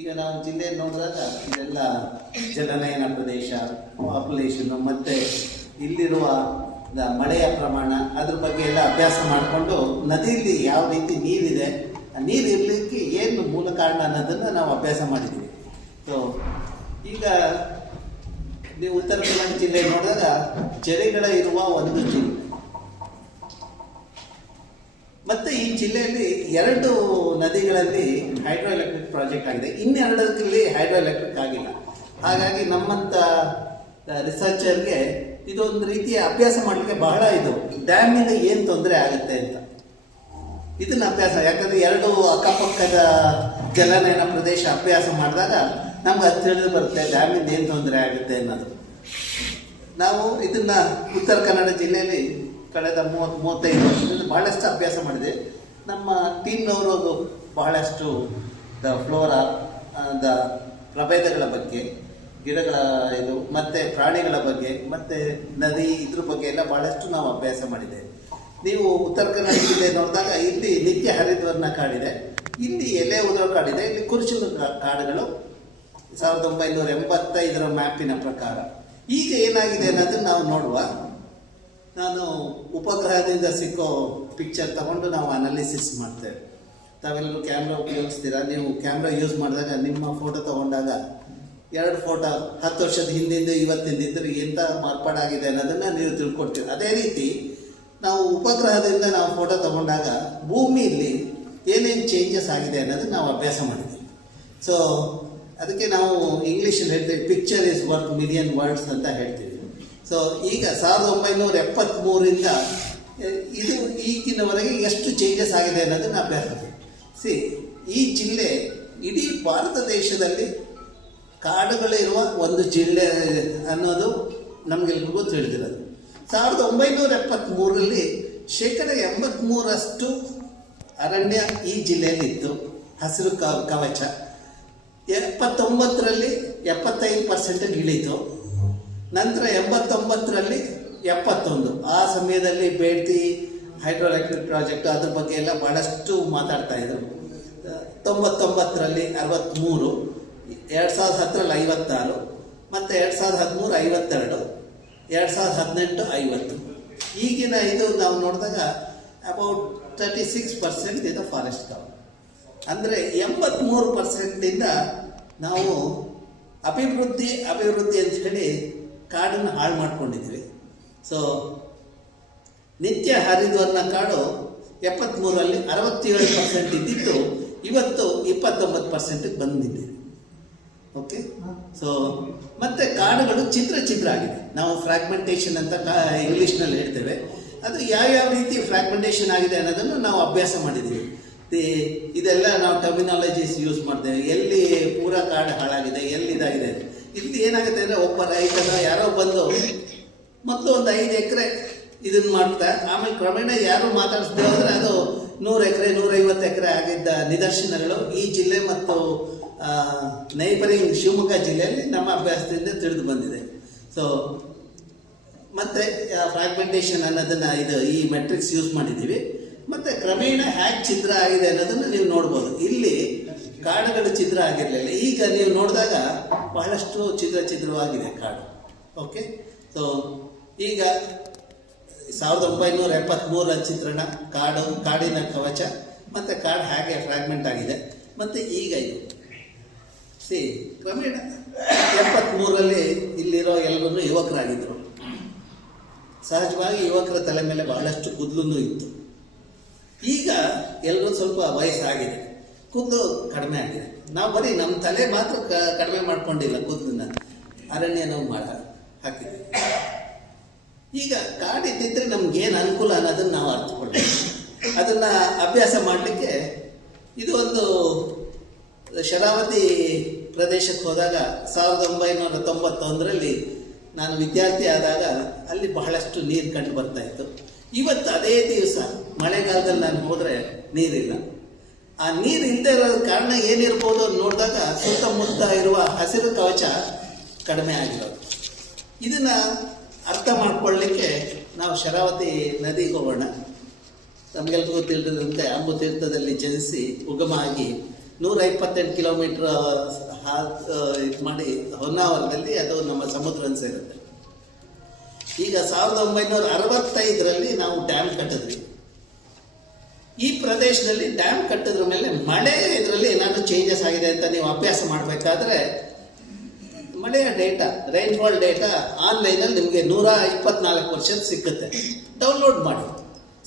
ಈಗ ನಾವು ಜಿಲ್ಲೆಯಲ್ಲಿ ನೋಡಿದಾಗ ಇದೆಲ್ಲ ಜಲನಯನ ಪ್ರದೇಶ, ಪಾಪ್ಯುಲೇಷನ್ ಮತ್ತು ಇಲ್ಲಿರುವ ಮಳೆಯ ಪ್ರಮಾಣ ಅದ್ರ ಬಗ್ಗೆ ಎಲ್ಲ ಅಭ್ಯಾಸ ಮಾಡಿಕೊಂಡು ನದಿಯಲ್ಲಿ ಯಾವ ರೀತಿ ನೀರಿದೆ, ಆ ನೀರು ಇರಲಿಕ್ಕೆ ಏನು ಮೂಲ ಕಾರಣ ಅನ್ನೋದನ್ನು ನಾವು ಅಭ್ಯಾಸ ಮಾಡಿದ್ದೀವಿ. ಸೊ ಈಗ ನೀವು ಉತ್ತರ ಕನ್ನಡ ಜಿಲ್ಲೆ ನೋಡಿದಾಗ ಜರಿಗಳ ಇರುವ ಒಂದು ಜಿಲ್ಲೆ, ಮತ್ತು ಈ ಜಿಲ್ಲೆಯಲ್ಲಿ 2 ನದಿಗಳಲ್ಲಿ ಹೈಡ್ರೋ ಎಲೆಕ್ಟ್ರಿಕ್ ಪ್ರಾಜೆಕ್ಟ್ ಆಗಿದೆ, ಇನ್ನೆರಡರಲ್ಲಿ ಹೈಡ್ರೋ ಎಲೆಕ್ಟ್ರಿಕ್ ಆಗಿಲ್ಲ. ಹಾಗಾಗಿ ನಮ್ಮಂಥ ರಿಸರ್ಚರ್ಗೆ ಇದೊಂದು ರೀತಿಯ ಅಭ್ಯಾಸ ಮಾಡಲಿಕ್ಕೆ ಬಹಳ ಇದು ಡ್ಯಾಮಿಂದ ಏನು ತೊಂದರೆ ಆಗುತ್ತೆ ಅಂತ ಇದನ್ನ ಅಭ್ಯಾಸ, ಯಾಕಂದರೆ 2 ಅಕ್ಕಪಕ್ಕದ ಜಲನಯನ ಪ್ರದೇಶ ಅಭ್ಯಾಸ ಮಾಡಿದಾಗ ನಮ್ಗೆ ಅದು ತಿಳಿದು ಬರುತ್ತೆ ಡ್ಯಾಮಿಂದ ಏನು ತೊಂದರೆ ಆಗುತ್ತೆ ಅನ್ನೋದು. ನಾವು ಇದನ್ನ ಉತ್ತರ ಕನ್ನಡ ಜಿಲ್ಲೆಯಲ್ಲಿ ಕಳೆದ 30-35 ವರ್ಷದಿಂದ ಬಹಳಷ್ಟು ಅಭ್ಯಾಸ ಮಾಡಿದೆ. ನಮ್ಮ ಟೀಮ್ನವರು ಬಹಳಷ್ಟು ಫ್ಲೋರಾ ಪ್ರಭೇದಗಳ ಬಗ್ಗೆ, ಗಿಡಗಳ ಇದು ಮತ್ತು ಪ್ರಾಣಿಗಳ ಬಗ್ಗೆ ಮತ್ತು ನದಿ ಇದ್ರ ಬಗ್ಗೆ ಎಲ್ಲ ಭಾಳಷ್ಟು ನಾವು ಅಭ್ಯಾಸ ಮಾಡಿದ್ದೇವೆ. ನೀವು ಉತ್ತರ ಕನ್ನಡ ಜಿಲ್ಲೆ ನೋಡಿದಾಗ ಇಲ್ಲಿ ನಿತ್ಯ ಹರಿದ್ವರ್ಣ ಕಾಡಿದೆ, ಇಲ್ಲಿ ಎಲೆ ಉದುರೋ ಕಾಡಿದೆ, ಇಲ್ಲಿ ಕುರುಚಲು ಕಾಡುಗಳು 1985ರ ಮ್ಯಾಪಿನ ಪ್ರಕಾರ. ಈಗ ಏನಾಗಿದೆ ಅನ್ನೋದನ್ನು ನಾವು ನೋಡುವ. ನಾನು ಉಪಗ್ರಹದಿಂದ ಸಿಕ್ಕೋ ಪಿಕ್ಚರ್ ತಗೊಂಡು ನಾವು ಅನಾಲಿಸಿಸ್ ಮಾಡ್ತೇವೆ. ತಾವೆಲ್ಲರೂ ಕ್ಯಾಮ್ರಾ ಉಪಯೋಗಿಸ್ತೀರಾ, ನೀವು ಕ್ಯಾಮ್ರಾ ಯೂಸ್ ಮಾಡಿದಾಗ ನಿಮ್ಮ ಫೋಟೋ ತೊಗೊಂಡಾಗ 2 ಫೋಟೋ 10 ವರ್ಷದ ಹಿಂದಿಂದ ಇವತ್ತಿಂದಿದ್ದರೆ ಎಂಥ ಮಾರ್ಪಾಡಾಗಿದೆ ಅನ್ನೋದನ್ನು ನೀವು ತಿಳ್ಕೊಡ್ತೀರಿ. ಅದೇ ರೀತಿ ನಾವು ಉಪಗ್ರಹದಿಂದ ನಾವು ಫೋಟೋ ತಗೊಂಡಾಗ ಭೂಮಿಯಲ್ಲಿ ಏನೇನು ಚೇಂಜಸ್ ಆಗಿದೆ ಅನ್ನೋದನ್ನು ನಾವು ಅಭ್ಯಾಸ ಮಾಡಿದ್ದೀವಿ. ಸೊ ಅದಕ್ಕೆ ನಾವು ಇಂಗ್ಲೀಷಲ್ಲಿ ಹೇಳ್ತೀವಿ picture is worth million words ಅಂತ ಹೇಳ್ತೀವಿ. ಸೊ ಈಗ 1973ರಿಂದ ಇದು ಈಗಿನವರೆಗೆ ಎಷ್ಟು ಚೇಂಜಸ್ ಆಗಿದೆ ಅನ್ನೋದನ್ನು ಅಭ್ಯಾಸ ಮಾಡ್ತೀವಿ. ಈ ಜಿಲ್ಲೆ ಇಡೀ ಭಾರತ ದೇಶದಲ್ಲಿ ಕಾಡುಗಳಿರುವ ಒಂದು ಜಿಲ್ಲೆ ಅನ್ನೋದು ನಮಗೆಲ್ರಿಗೂ ತಿಳಿದಿರೋದು. 1973ರಲ್ಲಿ 83% ಅರಣ್ಯ ಈ ಜಿಲ್ಲೆಯಲ್ಲಿತ್ತು, ಹಸಿರು ಕವಚ. 79ರಲ್ಲಿ 75% ಇಳೀತು. ನಂತರ 89ರಲ್ಲಿ 71. ಆ ಸಮಯದಲ್ಲಿ ಬೇಡ್ತಿ ಹೈಡ್ರೋ ಎಲೆಕ್ಟ್ರಿಕ್ ಪ್ರಾಜೆಕ್ಟ್ ಅದ್ರ ಬಗ್ಗೆ ಎಲ್ಲ ಭಾಳಷ್ಟು ಮಾತಾಡ್ತಾಯಿದ್ರು. 99ರಲ್ಲಿ 63, 2010ರಲ್ಲಿ 56, ಮತ್ತು 2013 52, 2018 50. ಈಗಿನ ಇದು ನಾವು ನೋಡಿದಾಗ ಅಬೌಟ್ 36% ಇದು ಫಾರೆಸ್ಟ್ ಕವರ್. ಅಂದರೆ 83%ದಿಂದ ನಾವು ಅಭಿವೃದ್ಧಿ ಅಂತ ಹೇಳಿ ಕಾಡನ್ನು ಹಾಳು ಮಾಡ್ಕೊಂಡಿದ್ವಿ. ಸೊ ನಿತ್ಯ ಹರಿದ್ವರ್ಣ ಕಾಡು 73ರಲ್ಲಿ 67% ಇದ್ದಿತ್ತು, ಇವತ್ತು 29%ಗೆ ಬಂದಿದೆ. ಓಕೆ. ಸೊ ಮತ್ತೆ ಕಾಡುಗಳು ಚಿತ್ರ ಆಗಿದೆ. ನಾವು ಫ್ರಾಗ್ಮೆಂಟೇಷನ್ ಅಂತ ಇಂಗ್ಲೀಷ್ನಲ್ಲಿ ಹೇಳ್ತೇವೆ. ಅದು ಯಾವ್ಯಾವ ರೀತಿ ಫ್ರಾಗ್ಮೆಂಟೇಷನ್ ಆಗಿದೆ ಅನ್ನೋದನ್ನು ನಾವು ಅಭ್ಯಾಸ ಮಾಡಿದ್ದೀವಿ. ಇದೆಲ್ಲ ನಾವು ಟರ್ಮಿನಾಲಜೀಸ್ ಯೂಸ್ ಮಾಡ್ತೇವೆ. ಎಲ್ಲಿ ಪೂರ ಕಾಡು ಹಾಳಾಗಿದೆ, ಎಲ್ಲಿ ಇದಾಗಿದೆ. ಇಲ್ಲಿ ಏನಾಗುತ್ತೆ ಅಂದರೆ ಒಬ್ಬ ರೈತನ ಯಾರೋ ಬಂದು ಮೊದಲು ಒಂದು 5 ಎಕರೆ ಇದನ್ನು ಮಾಡ್ತಾ, ಆಮೇಲೆ ಕ್ರಮೇಣ ಯಾರು ಮಾತಾಡಿಸ್ದೇ ಹೋದರೆ ಅದು 100 ಎಕರೆ 150 ಎಕರೆ ಆಗಿದ್ದ ನಿದರ್ಶನಗಳು ಈ ಜಿಲ್ಲೆ ಮತ್ತು ನೈಬರಿಂಗ್ ಶಿವಮೊಗ್ಗ ಜಿಲ್ಲೆಯಲ್ಲಿ ನಮ್ಮ ಅಭ್ಯಾಸದಿಂದ ತಿಳಿದು ಬಂದಿದೆ. ಸೊ ಮತ್ತೆ ಫ್ರಾಗ್ಮೆಂಟೇಷನ್ ಅನ್ನೋದನ್ನು ಈ ಮೆಟ್ರಿಕ್ಸ್ ಯೂಸ್ ಮಾಡಿದ್ದೀವಿ. ಮತ್ತು ಕ್ರಮೇಣ ಹ್ಯಾಕ್ ಚಿತ್ರ ಆಗಿದೆ ಅನ್ನೋದನ್ನು ನೀವು ನೋಡ್ಬೋದು. ಇಲ್ಲಿ ಕಾಡುಗಳು ಚಿತ್ರ ಆಗಿರಲಿಲ್ಲ, ಈಗ ನೀವು ನೋಡಿದಾಗ ಬಹಳಷ್ಟು ಚಿತ್ರವಾಗಿದೆ ಕಾಡು. ಓಕೆ. ಸೊ ಈಗ 1973ರ ಚಿತ್ರಣ, ಕಾಡಿನ ಕವಚ ಮತ್ತು ಕಾಡು ಹೇಗೆ ಫ್ರಾಗ್ಮೆಂಟ್ ಆಗಿದೆ, ಮತ್ತು ಈಗ ಇದು ಕ್ರಮೇಣ 73ರಲ್ಲಿ ಇಲ್ಲಿರೋ ಎಲ್ಲರೂ ಯುವಕರಾಗಿದ್ದರು. ಸಹಜವಾಗಿ ಯುವಕರ ತಲೆ ಮೇಲೆ ಬಹಳಷ್ಟು ಕೂದಲು ಇತ್ತು. ಈಗ ಎಲ್ಲರೂ ಸ್ವಲ್ಪ ವಯಸ್ಸಾಗಿದೆ, ಕೂದಲು ಕಡಿಮೆ ಆಗಿದೆ. ನಾವು ಬರೀ ನಮ್ಮ ತಲೆ ಮಾತ್ರ ಕಡಿಮೆ ಮಾಡ್ಕೊಂಡಿಲ್ಲ, ಕೂದಲನ್ನ ಅರಣ್ಯ ನಾವು ಹಾಕಿದ್ದೀವಿ. ಈಗ ಕಾಡಿದ್ದಿದ್ರೆ ನಮ್ಗೇನು ಅನುಕೂಲ ಅನ್ನೋದನ್ನು ನಾವು ಅರ್ಥಕೊಳ್ಳಿ. ಅದನ್ನು ಅಭ್ಯಾಸ ಮಾಡಲಿಕ್ಕೆ ಇದು ಒಂದು ಶರಾವತಿ ಪ್ರದೇಶಕ್ಕೆ ಹೋದಾಗ 1991ರಲ್ಲಿ ನಾನು ವಿದ್ಯಾರ್ಥಿ ಆದಾಗ ಅಲ್ಲಿ ಬಹಳಷ್ಟು ನೀರು ಕಂಡು ಬರ್ತಾ ಇತ್ತು. ಇವತ್ತು ಅದೇ ದಿವಸ ಮಳೆಗಾಲದಲ್ಲಿ ನಾನು ಹೋದರೆ ನೀರಿಲ್ಲ. ಆ ನೀರು ಇಲ್ಲದೆ ಇರೋ ಕಾರಣ ಏನಿರ್ಬೋದು ಅಂತ ನೋಡಿದಾಗ ಸುತ್ತಮುತ್ತ ಇರುವ ಹಸಿರು ಕವಚ ಕಡಿಮೆ ಆಗಿರೋದು. ಇದನ್ನು ಅರ್ಥ ಮಾಡ್ಕೊಳ್ಳಿಕ್ಕೆ ನಾವು ಶರಾವತಿ ನದಿಗೆ ಹೋಗೋಣ. ನಮಗೆಲ್ರಿಗೂ ತಿಳಿದಂತೆ ಅಂಬುತೀರ್ಥದಲ್ಲಿ ಜನಿಸಿ ಉಗಮ ಆಗಿ 128 ಕಿಲೋಮೀಟರ್ ಇದು ಮಾಡಿ ಹೊನ್ನಾವರದಲ್ಲಿ ಅದು ನಮ್ಮ ಸಮುದ್ರನ ಸೇರುತ್ತೆ. ಈಗ 1965ರಲ್ಲಿ ನಾವು ಡ್ಯಾಮ್ ಕಟ್ಟಿದ್ವಿ. ಈ ಪ್ರದೇಶದಲ್ಲಿ ಡ್ಯಾಮ್ ಕಟ್ಟಿದ್ರ ಮೇಲೆ ಮಳೆ ಇದರಲ್ಲಿ ಏನಾದರೂ ಚೇಂಜಸ್ ಆಗಿದೆ ಅಂತ ನೀವು ಅಭ್ಯಾಸ ಮಾಡಬೇಕಾದ್ರೆ ಮಳೆಯ ಡೇಟಾ, ರೈನ್ಫಾಲ್ ಡೇಟಾ ಆನ್ಲೈನಲ್ಲಿ ನಿಮಗೆ 124 ವರ್ಷದ ಸಿಕ್ಕುತ್ತೆ. ಡೌನ್ಲೋಡ್ ಮಾಡಿ.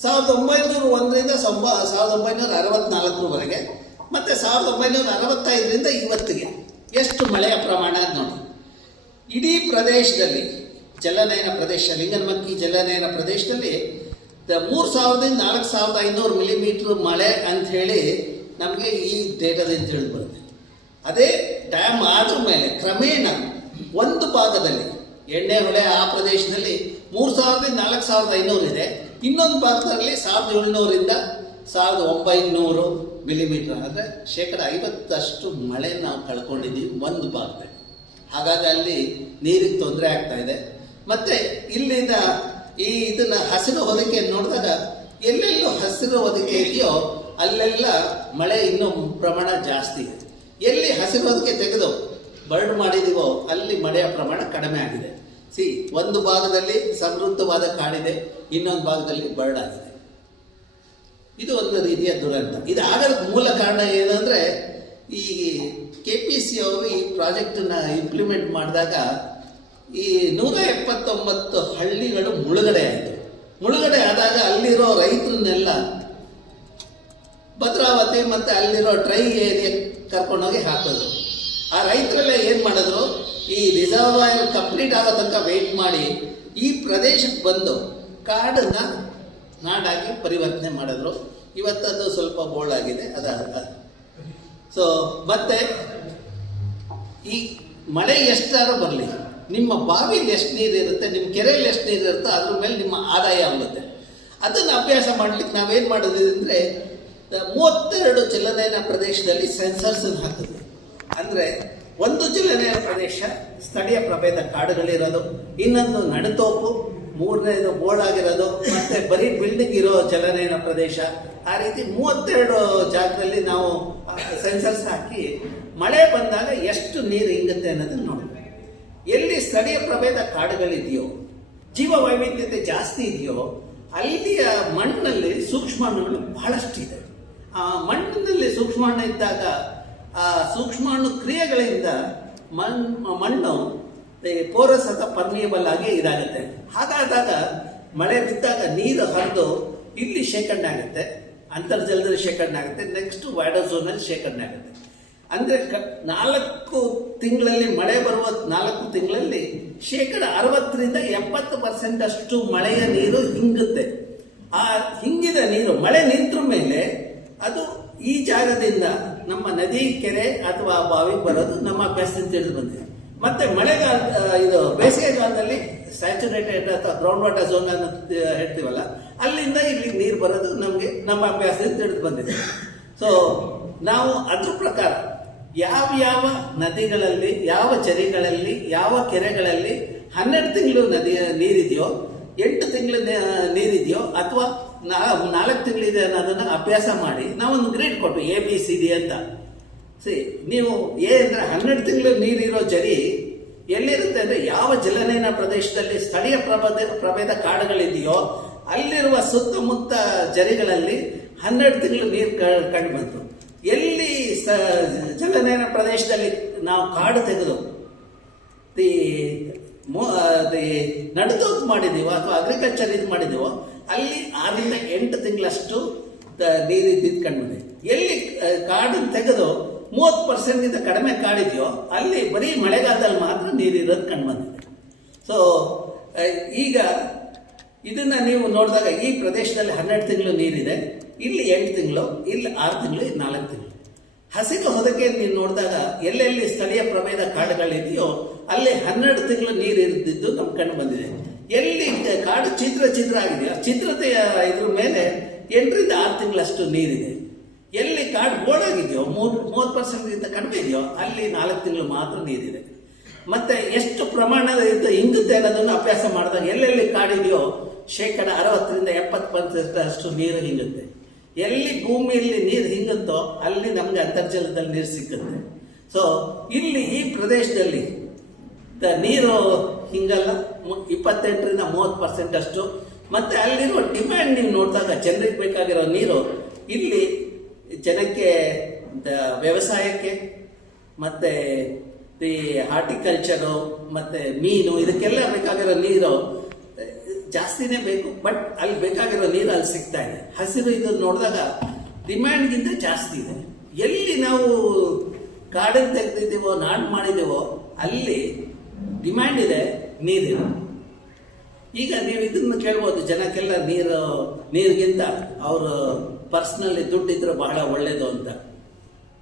1901ರಿಂದ 1964ವರೆಗೆ ಮತ್ತು 1965ರಿಂದ ಇವತ್ತಿಗೆ ಎಷ್ಟು ಮಳೆಯ ಪ್ರಮಾಣ ನೋಡಿ. ಇಡೀ ಪ್ರದೇಶದಲ್ಲಿ ಜಲನಯನ ಪ್ರದೇಶ, ಲಿಂಗನಮಕ್ಕಿ ಜಲನಯನ ಪ್ರದೇಶದಲ್ಲಿ 3000ದಿಂದ 4500 ಮಿಲಿಮೀಟ್ರ್ ಮಳೆ ಅಂಥೇಳಿ ನಮಗೆ ಈ ಡೇಟಾದಿಂದ ತಿಳಿದು ಬರುತ್ತೆ. ಅದೇ ಡ್ಯಾಮ್ ಆದ್ರ ಮೇಲೆ ಕ್ರಮೇಣ ಒಂದು ಭಾಗದಲ್ಲಿ ಎಣ್ಣೆ ಹೊಳೆ ಆ ಪ್ರದೇಶದಲ್ಲಿ 3000ದಿಂದ 4500 ಇದೆ. ಇನ್ನೊಂದು ಭಾಗದಲ್ಲಿ 1700ರಿಂದ 1900 ಮಿಲಿಮೀಟ್ರ್, ಅಂದರೆ 50% ಮಳೆ ನಾವು ಕಳ್ಕೊಂಡಿದ್ದೀವಿ ಒಂದು ಭಾಗದಲ್ಲಿ. ಹಾಗಾಗಿ ಅಲ್ಲಿ ನೀರಿಗೆ ತೊಂದರೆ ಆಗ್ತಾ ಇದೆ. ಮತ್ತು ಇಲ್ಲಿಂದ ಇದನ್ನು ಹಸಿರು ಹೊದಿಕೆ ನೋಡಿದಾಗ ಎಲ್ಲೆಲ್ಲೂ ಹಸಿರು ಹೊದಿಕೆ ಇದೆಯೋ ಅಲ್ಲೆಲ್ಲ ಮಳೆ ಇನ್ನೂ ಪ್ರಮಾಣ ಜಾಸ್ತಿ ಇದೆ. ಎಲ್ಲಿ ಹಸಿರು ಹೊದಿಕೆ ತೆಗೆದು ಬರ್ಡ್ ಮಾಡಿದೀವೋ ಅಲ್ಲಿ ಮಳೆಯ ಪ್ರಮಾಣ ಕಡಿಮೆ ಆಗಿದೆ. ಒಂದು ಭಾಗದಲ್ಲಿ ಸಮೃದ್ಧವಾದ ಕಾಡಿದೆ, ಇನ್ನೊಂದು ಭಾಗದಲ್ಲಿ ಬರ್ಡ್ ಆಗಿದೆ. ಇದು ಒಂದು ರೀತಿಯ ದುರಂತ. ಇದು ಆಗೋದಕ್ಕೆ ಮೂಲ ಕಾರಣ ಏನಂದರೆ, ಈ KPC ಅವರು ಈ ಪ್ರಾಜೆಕ್ಟನ್ನು ಇಂಪ್ಲಿಮೆಂಟ್ ಮಾಡಿದಾಗ ಈ 179 ಹಳ್ಳಿಗಳು ಮುಳುಗಡೆ ಆಯಿತು. ಮುಳುಗಡೆ ಆದಾಗ ಅಲ್ಲಿರೋ ರೈತರನ್ನೆಲ್ಲ ಭದ್ರಾವತಿ ಮತ್ತು ಅಲ್ಲಿರೋ ಡ್ರೈ ಏರಿಯಾ ಕರ್ಕೊಂಡೋಗಿ ಹಾಕಿದ್ರು. ಆ ರೈತರೆಲ್ಲ ಏನು ಮಾಡಿದ್ರು, ಈ ರಿಸರ್ವಾಯರ್ ಕಂಪ್ಲೀಟ್ ಆಗೋ ತನಕ ವೆಯ್ಟ್ ಮಾಡಿ ಈ ಪ್ರದೇಶಕ್ಕೆ ಬಂದು ಕಾಡನ್ನು ನಾಡಾಗಿ ಪರಿವರ್ತನೆ ಮಾಡಿದ್ರು. ಇವತ್ತದು ಸ್ವಲ್ಪ ಬೋಳಾಗಿದೆ. ಸೊ ಮತ್ತೆ ಈ ಮಳೆ ಎಷ್ಟಾದ್ರೂ ಬರಲಿ, ನಿಮ್ಮ ಬಾವಿಲಿ ಎಷ್ಟು ನೀರು ಇರುತ್ತೆ, ನಿಮ್ಮ ಕೆರೆಯಲ್ಲಿ ಎಷ್ಟು ನೀರು ಇರುತ್ತೋ ಅದ್ರ ಮೇಲೆ ನಿಮ್ಮ ಆದಾಯ ಆಗುತ್ತೆ. ಅದನ್ನು ಅಭ್ಯಾಸ ಮಾಡಲಿಕ್ಕೆ ನಾವೇನು ಮಾಡೋದು ಅಂದರೆ 32 ಜಲನಯನ ಪ್ರದೇಶದಲ್ಲಿ ಸೆನ್ಸರ್ಸನ್ನು ಹಾಕಿದ್ವಿ. ಅಂದರೆ ಒಂದು ಜಲನಯನ ಪ್ರದೇಶ ಸ್ಥಳೀಯ ಪ್ರಭೇದ ಕಾಡುಗಳಿರೋದು, ಇನ್ನೊಂದು ನಡುತೋಪು, ಮೂರನೇದು ಬೋಳಾಗಿರೋದು, ಮತ್ತು ಬರೀ ಬಿಲ್ಡಿಂಗ್ ಇರೋ ಜಲನಯನ ಪ್ರದೇಶ. ಆ ರೀತಿ 32 ಜಾಗದಲ್ಲಿ ನಾವು ಸೆನ್ಸರ್ಸ್ ಹಾಕಿ ಮಳೆ ಬಂದಾಗ ಎಷ್ಟು ನೀರು ಇಂಗುತ್ತೆ ಅನ್ನೋದನ್ನು ನೋಡಿ. ಎಲ್ಲಿ ಸ್ಥಳೀಯ ಪ್ರಭೇದ ಕಾಡುಗಳಿದೆಯೋ, ಜೀವ ವೈವಿಧ್ಯತೆ ಜಾಸ್ತಿ ಇದೆಯೋ, ಅಲ್ಲಿಯ ಮಣ್ಣಿನಲ್ಲಿ ಸೂಕ್ಷ್ಮಾಣುಗಳು ಬಹಳಷ್ಟಿದೆ. ಆ ಮಣ್ಣಿನಲ್ಲಿ ಸೂಕ್ಷ್ಮಾಣು ಇದ್ದಾಗ ಆ ಸೂಕ್ಷ್ಮಾಣು ಕ್ರಿಯೆಗಳಿಂದ ಮಣ್ಣು ಪೋರಸ್ ಅಥವಾ ಪರ್ಮಿಯಬಲ್ ಆಗಿ ಇದಾಗುತ್ತೆ. ಹಾಗಾದಾಗ ಮಳೆ ಬಿದ್ದಾಗ ನೀರು ಹರಿದು ಇಲ್ಲಿ ಶೇಖರಣೆ ಆಗುತ್ತೆ, ಅಂತರ್ಜಲದಲ್ಲಿ ಶೇಖರಣೆ ಆಗುತ್ತೆ, ನೆಕ್ಸ್ಟ್ ವಾಟರ್ ಝೋನಲ್ಲಿ ಶೇಖರಣೆ ಆಗುತ್ತೆ. ಅಂದರೆ 4 ತಿಂಗಳಲ್ಲಿ ಮಳೆ ಬರುವ 4 ತಿಂಗಳಲ್ಲಿ 60% 70% ಅಷ್ಟು ಮಳೆಯ ನೀರು ಹಿಂಗುತ್ತೆ. ಆ ಹಿಂಗಿದ ನೀರು ಮಳೆ ನಿಂತರ ಮೇಲೆ ಅದು ಈ ಜಾಗದಿಂದ ನಮ್ಮ ನದಿ, ಕೆರೆ ಅಥವಾ ಬಾವಿಗೆ ಬರೋದು ನಮ್ಮ ಅಭ್ಯಾಸದಿಂದ ತಿಳಿದು ಬಂದಿದೆ. ಮತ್ತೆ ಮಳೆಗಾಲ, ಇದು ಬೇಸಿಗೆಗಾಲದಲ್ಲಿ ಸ್ಯಾಚುರೇಟೆಡ್ ಅಥವಾ ಗ್ರೌಂಡ್ ವಾಟರ್ ಝೋನ್ ಅನ್ನು ಹೇಳ್ತೀವಲ್ಲ, ಅಲ್ಲಿಂದ ಇಲ್ಲಿ ನೀರು ಬರೋದು ನಮಗೆ ನಮ್ಮ ಅಭ್ಯಾಸದಿಂದ ತಿಳಿದು ಬಂದಿದೆ. ಸೊ ನಾವು ಅದ್ರ ಪ್ರಕಾರ ಯಾವ ನದಿಗಳಲ್ಲಿ, ಯಾವ ಚರಿಗಳಲ್ಲಿ, ಯಾವ ಕೆರೆಗಳಲ್ಲಿ 12 ತಿಂಗಳು ನೀರಿದೆಯೋ, 8 ತಿಂಗಳು ನೀರಿದೆಯೋ ಅಥವಾ 4 ತಿಂಗಳಿದೆ ಅನ್ನೋದನ್ನ ಅಭ್ಯಾಸ ಮಾಡಿ ನಾವೊಂದು ಗ್ರೇಡ್ ಕೊಟ್ಟು ABCD ಅಂತ. ನೀವು ಅಂದರೆ 12 ತಿಂಗಳು ನೀರಿರೋ ಜರಿ ಎಲ್ಲಿರುತ್ತೆ ಅಂದರೆ, ಯಾವ ಜಲನಯನ ಪ್ರದೇಶದಲ್ಲಿ ಸ್ಥಳೀಯ ಪ್ರಭೇದ ಕಾಡುಗಳಿದೆಯೋ ಅಲ್ಲಿರುವ ಸುತ್ತಮುತ್ತ ಜರಿಗಳಲ್ಲಿ 12 ತಿಂಗಳು ನೀರು ಕಂಡು ಬಂತು. ಎಲ್ಲಿ ಜಲನಯನ ಪ್ರದೇಶದಲ್ಲಿ ನಾವು ಕಾಡು ತೆಗೆದು ನಡುತೋಪು ಮಾಡಿದೀವೋ ಅಥವಾ ಅಗ್ರಿಕಲ್ಚರ್ ಇದು ಮಾಡಿದೀವೋ ಅಲ್ಲಿ 6ರಿಂದ 8 ತಿಂಗಳಷ್ಟು ನೀರಿದ್ದು ಕಂಡು ಬಂದಿದೆ. ಎಲ್ಲಿ ಕಾಡನ್ನು ತೆಗೆದು 30% ಕಡಿಮೆ ಕಾಡಿದೆಯೋ ಅಲ್ಲಿ ಬರೀ ಮಳೆಗಾಲದಲ್ಲಿ ಮಾತ್ರ ನೀರಿರೋದು ಕಂಡು ಬಂದಿದೆ. ಸೊ ಈಗ ಇದನ್ನ ನೀವು ನೋಡಿದಾಗ ಈ ಪ್ರದೇಶದಲ್ಲಿ 12 ತಿಂಗಳು ನೀರಿದೆ, ಇಲ್ಲಿ 8 ತಿಂಗಳು, ಇಲ್ಲಿ 6 ತಿಂಗಳು, ಇಲ್ಲಿ 4 ತಿಂಗಳು. ಹಸಿರು ಹೊದಕೆ ನೀವು ನೋಡಿದಾಗ ಎಲ್ಲೆಲ್ಲಿ ಸ್ಥಳೀಯ ಪ್ರಭೇದ ಕಾಡುಗಳಿದೆಯೋ ಅಲ್ಲಿ 12 ತಿಂಗಳು ನೀರು ಇರ್ದಿದ್ದು ನಮ್ಗೆ ಕಂಡು ಬಂದಿದೆ. ಎಲ್ಲಿ ಕಾಡು ಚಿತ್ರ ಆಗಿದೆಯೋ ಚಿತ್ರತೆಯ ಇದ್ರ ಮೇಲೆ 8ರಿಂದ 6 ತಿಂಗಳಷ್ಟು ನೀರಿದೆ. ಎಲ್ಲಿ ಕಾಡು ಬೋಳಾಗಿದೆಯೋ 30% ಕಡಿಮೆ ಇದೆಯೋ ಅಲ್ಲಿ 4 ತಿಂಗಳು ಮಾತ್ರ ನೀರಿದೆ. ಮತ್ತೆ ಎಷ್ಟು ಪ್ರಮಾಣದ ಇಂಗುತ್ತೆ ಅನ್ನೋದನ್ನು ಅಭ್ಯಾಸ ಮಾಡಿದಾಗ ಎಲ್ಲೆಲ್ಲಿ ಕಾಡಿದೆಯೋ 60% 70% ಅಷ್ಟು ನೀರು ಹಿಂಗುತ್ತೆ. ಎಲ್ಲಿ ಭೂಮಿಯಲ್ಲಿ ನೀರು ಹಿಂಗುತ್ತೋ ಅಲ್ಲಿ ನಮಗೆ ಅಂತರ್ಜಲದಲ್ಲಿ ನೀರು ಸಿಕ್ಕುತ್ತೆ. ಸೊ ಇಲ್ಲಿ ಈ ಪ್ರದೇಶದಲ್ಲಿ ನೀರು ಹಿಂಗಲ್ಲ, 28ರಿಂದ 30% ಅಷ್ಟು. ಮತ್ತೆ ಅಲ್ಲಿರೋ ಡಿಮ್ಯಾಂಡ್ ನೀವು ನೋಡಿದಾಗ ಜನರಿಗೆ ಬೇಕಾಗಿರೋ ನೀರು ಇಲ್ಲಿ ಜನಕ್ಕೆ ವ್ಯವಸಾಯಕ್ಕೆ ಮತ್ತೆ ಈ ಹಾರ್ಟಿಕಲ್ಚರು ಮತ್ತೆ ಮೀನು ಇದಕ್ಕೆಲ್ಲ ಬೇಕಾಗಿರೋ ನೀರು ಜಾಸ್ತಿನೇ ಬೇಕು. ಬಟ್ ಅಲ್ಲಿ ಬೇಕಾಗಿರೋ ನೀರು ಅಲ್ಲಿ ಸಿಗ್ತಾ ಇದೆ. ಹಸಿರು ಇದು ನೋಡಿದಾಗ ಡಿಮ್ಯಾಂಡ್ಗಿಂತ ಜಾಸ್ತಿ ಇದೆ. ಎಲ್ಲಿ ನಾವು ಕಾಡನ್ನು ತೆಗೆದಿದ್ದೀವೋ ನಾಡು ಮಾಡಿದ್ದೀವೋ ಅಲ್ಲಿ ಡಿಮ್ಯಾಂಡ್ ಇದೆ, ನೀರಿಲ್ಲ. ಈಗ ನೀವು ಇದನ್ನು ಕೇಳ್ಬೋದು, ಜನಕ್ಕೆಲ್ಲ ನೀರಿಗಿಂತ ಅವರು ಪರ್ಸ್ನಲ್ಲಿ ದುಡ್ಡಿದ್ರೆ ಬಹಳ ಒಳ್ಳೇದು ಅಂತ.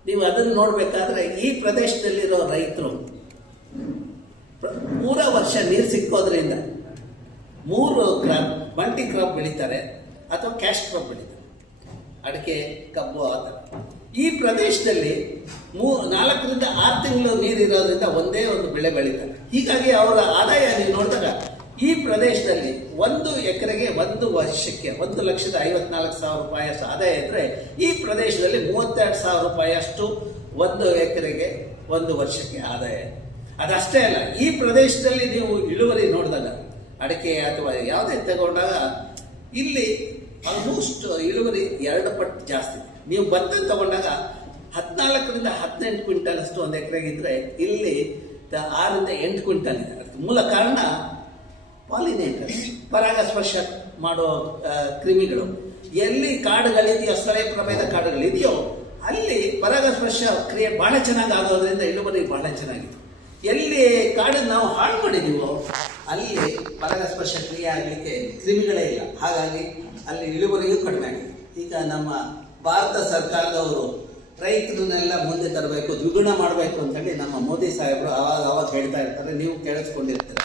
ನೀವು ಅದನ್ನು ನೋಡ್ಬೇಕಾದ್ರೆ ಈ ಪ್ರದೇಶದಲ್ಲಿರೋ ರೈತರು ಪೂರ ವರ್ಷ ನೀರು ಸಿಕ್ಕೋದ್ರಿಂದ 3 ಕ್ರಾಪ್, ಮಲ್ಟಿ ಕ್ರಾಪ್ ಬೆಳೀತಾರೆ ಅಥವಾ ಕ್ಯಾಶ್ ಕ್ರಾಪ್ ಬೆಳೀತಾರೆ, ಅಡಿಕೆ, ಕಬ್ಬು ಆ ಥರ. ಈ ಪ್ರದೇಶದಲ್ಲಿ 4ರಿಂದ 6 ತಿಂಗಳು ನೀರಿರೋದ್ರಿಂದ ಒಂದೇ ಒಂದು ಬೆಳೆ ಬೆಳೀತಾರೆ. ಹೀಗಾಗಿ ಅವರ ಆದಾಯ ನೀವು ನೋಡಿದಾಗ ಈ ಪ್ರದೇಶದಲ್ಲಿ 1 ಎಕರೆಗೆ 1 ವರ್ಷಕ್ಕೆ 1,54,000 ರೂಪಾಯಿ ಅಷ್ಟು ಆದಾಯ ಇದ್ದರೆ ಈ ಪ್ರದೇಶದಲ್ಲಿ 32,000 ರೂಪಾಯಿ ಅಷ್ಟು 1 ಎಕರೆಗೆ 1 ವರ್ಷಕ್ಕೆ ಆದಾಯ. ಅದಷ್ಟೇ ಅಲ್ಲ, ಈ ಪ್ರದೇಶದಲ್ಲಿ ನೀವು ಇಳುವರಿ ನೋಡಿದಾಗ ಅಡಿಕೆ ಅಥವಾ ಯಾವುದೇ ತಗೊಂಡಾಗ ಇಲ್ಲಿ ಆಲ್ಮೋಸ್ಟ್ ಇಳುವರಿ 2 ಪಟ್ಟು ಜಾಸ್ತಿ. ನೀವು ಭತ್ತ ತಗೊಂಡಾಗ 14ರಿಂದ 18 ಕ್ವಿಂಟಲ್ ಅಷ್ಟು 1 ಎಕರೆಗೆ ಇದ್ರೆ ಇಲ್ಲಿ 6ರಿಂದ 8 ಕ್ವಿಂಟಲ್ ಇದೆ. ಅದಕ್ಕೆ ಮೂಲ ಕಾರಣ ಪಾಲಿನೇಟರ್, ಪರಾಗಸ್ಪರ್ಶ ಮಾಡೋ ಕ್ರಿಮಿಗಳು. ಎಲ್ಲಿ ಕಾಡುಗಳಿದೆಯೋ, ಸ್ಥಳೀಯ ಪ್ರಭೇದ ಕಾಡುಗಳಿದೆಯೋ ಅಲ್ಲಿ ಪರಾಗಸ್ಪರ್ಶ ಕ್ರಿಯೆ ಬಹಳ ಚೆನ್ನಾಗಿ ಆಗೋದ್ರಿಂದ ಇಳುವರಿ ಬಹಳ ಚೆನ್ನಾಗಿದೆ. ಎಲ್ಲಿ ಕಾಡು ನಾವು ಹಾಳು ಮಾಡಿದೀವೋ ಅಲ್ಲಿ ಪರಾಗಸ್ಪರ್ಶ ಕ್ರಿಯೆ ಆಗಲಿಕ್ಕೆ ಕ್ರಿಮಿಗಳೇ ಇಲ್ಲ, ಹಾಗಾಗಿ ಅಲ್ಲಿ ಇಳುವರಿಯೂ ಕಡಿಮೆ ಆಗಿದೆ. ಈಗ ನಮ್ಮ ಭಾರತ ಸರ್ಕಾರದವರು ರೈತರನ್ನೆಲ್ಲ ಮುಂದೆ ತರಬೇಕು, ದ್ವಿಗುಣ ಮಾಡಬೇಕು ಅಂತೇಳಿ ನಮ್ಮ ಮೋದಿ ಸಾಹೇಬರು ಅವಾಗ ಹೇಳ್ತಾ ಇರ್ತಾರೆ, ನೀವು ಕೇಳಿಸ್ಕೊಂಡಿರ್ತೀರ.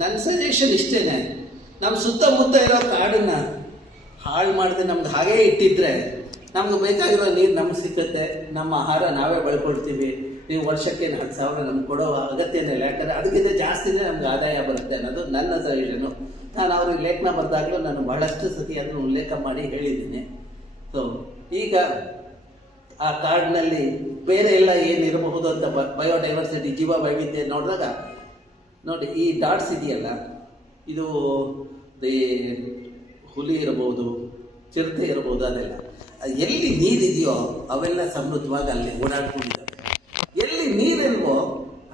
ನನ್ನ ಸಜೆಷನ್ ಇಷ್ಟೇನೆ, ನಮ್ಮ ಸುತ್ತಮುತ್ತ ಇರೋ ಕಾಡನ್ನ ಹಾಳು ಮಾಡದೆ ನಮ್ಗೆ ಹಾಗೇ ಇಟ್ಟಿದ್ರೆ ನಮ್ಗೆ ಬೇಕಾಗಿರೋ ನೀರು ನಮ್ಗೆ ಸಿಕ್ಕುತ್ತೆ, ನಮ್ಮ ಆಹಾರ ನಾವೇ ಬೆಳ್ಕೊಳ್ತೀವಿ. ನೀವು ವರ್ಷಕ್ಕೆ 4,000 ನಮ್ಗೆ ಕೊಡೋ ಅಗತ್ಯನೇ ಇಲ್ಲ, ಯಾಕಂದರೆ ಅದಕ್ಕಿಂತ ಜಾಸ್ತಿನೇ ನಮ್ಗೆ ಆದಾಯ ಬರುತ್ತೆ ಅನ್ನೋದು ನನ್ನ ಸಜೆಷನು. ನಾನು ಅವ್ರಿಗೆ ಲೇಖನ ಬರೆದಾಗಲೂ ನಾನು ಬಹಳಷ್ಟು ಸತಿ ಅದನ್ನು ಉಲ್ಲೇಖ ಮಾಡಿ ಹೇಳಿದ್ದೀನಿ. ಸೊ ಈಗ ಆ ಕಾಡಿನಲ್ಲಿ ಬೇರೆ ಎಲ್ಲ ಏನಿರಬಹುದು ಅಂತ ಬಯೋಡೈವರ್ಸಿಟಿ, ಜೀವ ವೈವಿಧ್ಯ ನೋಡಿದಾಗ ನೋಡಿ, ಈ ಡಾಟ್ಸ್ ಇದೆಯಲ್ಲ, ಇದು ಹುಲಿ ಇರಬಹುದು, ಚಿರತೆ ಇರಬಹುದು, ಅದೆಲ್ಲ ಎಲ್ಲಿ ನೀರಿದೆಯೋ ಅವೆಲ್ಲ ಸಮೃದ್ಧವಾಗಿ ಅಲ್ಲಿ ಓಡಾಡ್ಕೊಂಡಿದ್ದಾವೆ. ಎಲ್ಲಿ ನೀರಿಲ್ವೋ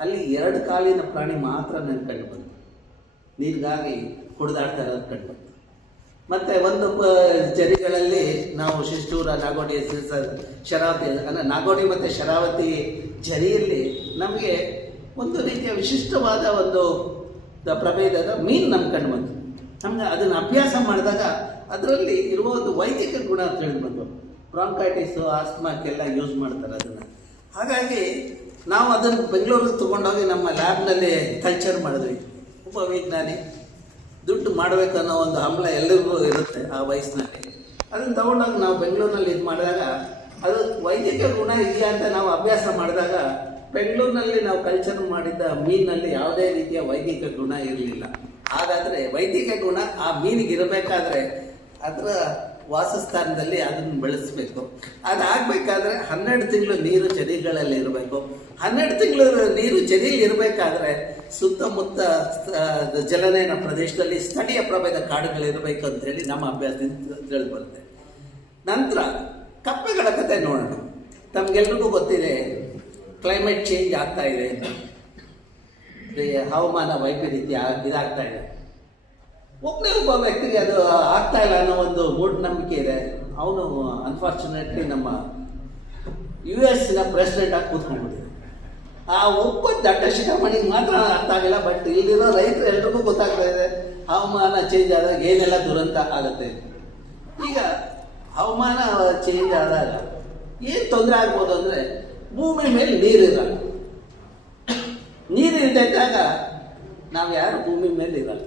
ಅಲ್ಲಿ 2 ಕಾಲಿನ ಪ್ರಾಣಿ ಮಾತ್ರ ನನ್ನ ಕಂಡು ಬಂತು, ನೀರಿಗಾಗಿ ಕುಡಿದಾಡ್ತಾ ಇರೋದು ಕಂಡು ಬಂತು. ಮತ್ತು ಒಂದು ಜರಿಗಳಲ್ಲಿ ನಾವು ಶಿಷ್ಟೂರ, ನಾಗೋಡಿ, ಶರಾವತಿ, ಅಂದರೆ ನಾಗೋಡಿ ಮತ್ತು ಶರಾವತಿ ಜರಿಯಲ್ಲಿ ನಮಗೆ ಒಂದು ರೀತಿಯ ವಿಶಿಷ್ಟವಾದ ಒಂದು ಪ್ರಭೇದದ ಮೀನು ನಮ್ಗೆ ಕಂಡು ಬಂತು. ನಮ್ಗೆ ಅದನ್ನು ಅಭ್ಯಾಸ ಮಾಡಿದಾಗ ಅದರಲ್ಲಿ ಇರುವ ಒಂದು ವೈದ್ಯಕ ಗುಣ ತಿಳಿದು ಬಂತು. ಬ್ರಾಂಕೈಟಿಸು, ಆಸ್ಮಾಕ್ಕೆಲ್ಲ ಯೂಸ್ ಮಾಡ್ತಾರೆ ಅದನ್ನು. ಹಾಗಾಗಿ ನಾವು ಅದನ್ನು ಬೆಂಗಳೂರಿಗೆ ತೊಗೊಂಡೋಗಿ ನಮ್ಮ ಲ್ಯಾಬ್ನಲ್ಲಿ ಕಲ್ಚರ್ ಮಾಡಿದ್ವಿ. ಉಪವಿಜ್ಞಾನಿ ದುಡ್ಡು ಮಾಡಬೇಕನ್ನೋ ಒಂದು ಹಂಬಲ ಎಲ್ಲರಿಗೂ ಇರುತ್ತೆ ಆ ವಯಸ್ಸಿನಲ್ಲಿ. ಅದನ್ನು ತೊಗೊಂಡೋಗಿ ನಾವು ಬೆಂಗಳೂರಿನಲ್ಲಿ ಇದು ಮಾಡಿದಾಗ ಅದು ವೈದ್ಯಕ ಗುಣ ಇದೆಯಾ ಅಂತ ನಾವು ಅಭ್ಯಾಸ ಮಾಡಿದಾಗ ಬೆಂಗಳೂರಿನಲ್ಲಿ ನಾವು ಕಲ್ಚರ್ ಮಾಡಿದ್ದ ಮೀನಿನಲ್ಲಿ ಯಾವುದೇ ರೀತಿಯ ವೈದಿಕ ಗುಣ ಇರಲಿಲ್ಲ. ಹಾಗಾದರೆ ವೈದಿಕ ಗುಣ ಆ ಮೀನಿಗೆ ಇರಬೇಕಾದ್ರೆ ಅದರ ವಾಸಸ್ಥಾನದಲ್ಲಿ ಅದನ್ನು ಬೆಳೆಸಬೇಕು. ಅದಾಗಬೇಕಾದ್ರೆ 12 ತಿಂಗಳು ನೀರು ಚಳಿಗಳಲ್ಲಿ ಇರಬೇಕು. 12 ತಿಂಗಳು ನೀರು ಚಳಿಯಲ್ಲಿ ಇರಬೇಕಾದ್ರೆ ಸುತ್ತಮುತ್ತ ಜಲನಯನ ಪ್ರದೇಶದಲ್ಲಿ ಸ್ಥಳೀಯ ಪ್ರಭೇದ ಕಾಡುಗಳಿರಬೇಕು ಅಂತೇಳಿ ನಮ್ಮ ಅಭ್ಯಾಸದಿಂದ ತಿಳಿದು ಬರುತ್ತೆ. ನಂತರ ಕಪ್ಪೆಗಳ ಕತೆ ನೋಡೋಣ. ತಮಗೆಲ್ರಿಗೂ ಗೊತ್ತಿದೆ, ಕ್ಲೈಮೇಟ್ ಚೇಂಜ್ ಆಗ್ತಾ ಇದೆ, ಹವಾಮಾನ ವೈಪರೀತ್ಯ ಇದಾಗ್ತಾ ಇದೆ. ಒಬ್ಬ ವ್ಯಕ್ತಿಗೆ ಅದು ಆಗ್ತಾ ಇಲ್ಲ ಅನ್ನೋ ಒಂದು ಮೂಢನಂಬಿಕೆ ಇದೆ. ಅವನು ಅನ್ಫಾರ್ಚುನೇಟ್ಲಿ ನಮ್ಮ US ಪ್ರೆಸಿಡೆಂಟ್ ಆಗಿ ಕೂತ್ಕೊಂಡ್ಬಿಟ್ಟಿದೆ. ಆ ಒಬ್ಬ ದಟ್ಟ ಶಿಖಾಮಣಿಗೆ ಮಾತ್ರ ಅರ್ಥ ಆಗಿಲ್ಲ, ಬಟ್ ಇಲ್ಲಿರೋ ರೈತರು ಎಲ್ರಿಗೂ ಗೊತ್ತಾಗ್ತಾ ಇದೆ ಹವಾಮಾನ ಚೇಂಜ್ ಆದಾಗ ಏನೆಲ್ಲ ದುರಂತ ಆಗುತ್ತೆ. ಈಗ ಹವಾಮಾನ ಚೇಂಜ್ ಆದಾಗ ಏನು ತೊಂದರೆ ಆಗ್ಬೋದು ಅಂದರೆ, ಭೂಮಿ ಮೇಲೆ ನೀರಿರಲ್ಲ. ನೀರು ಇದ್ದಾಗ ನಾವು ಯಾರು ಭೂಮಿ ಮೇಲೆ ಇರಲ್ಲ.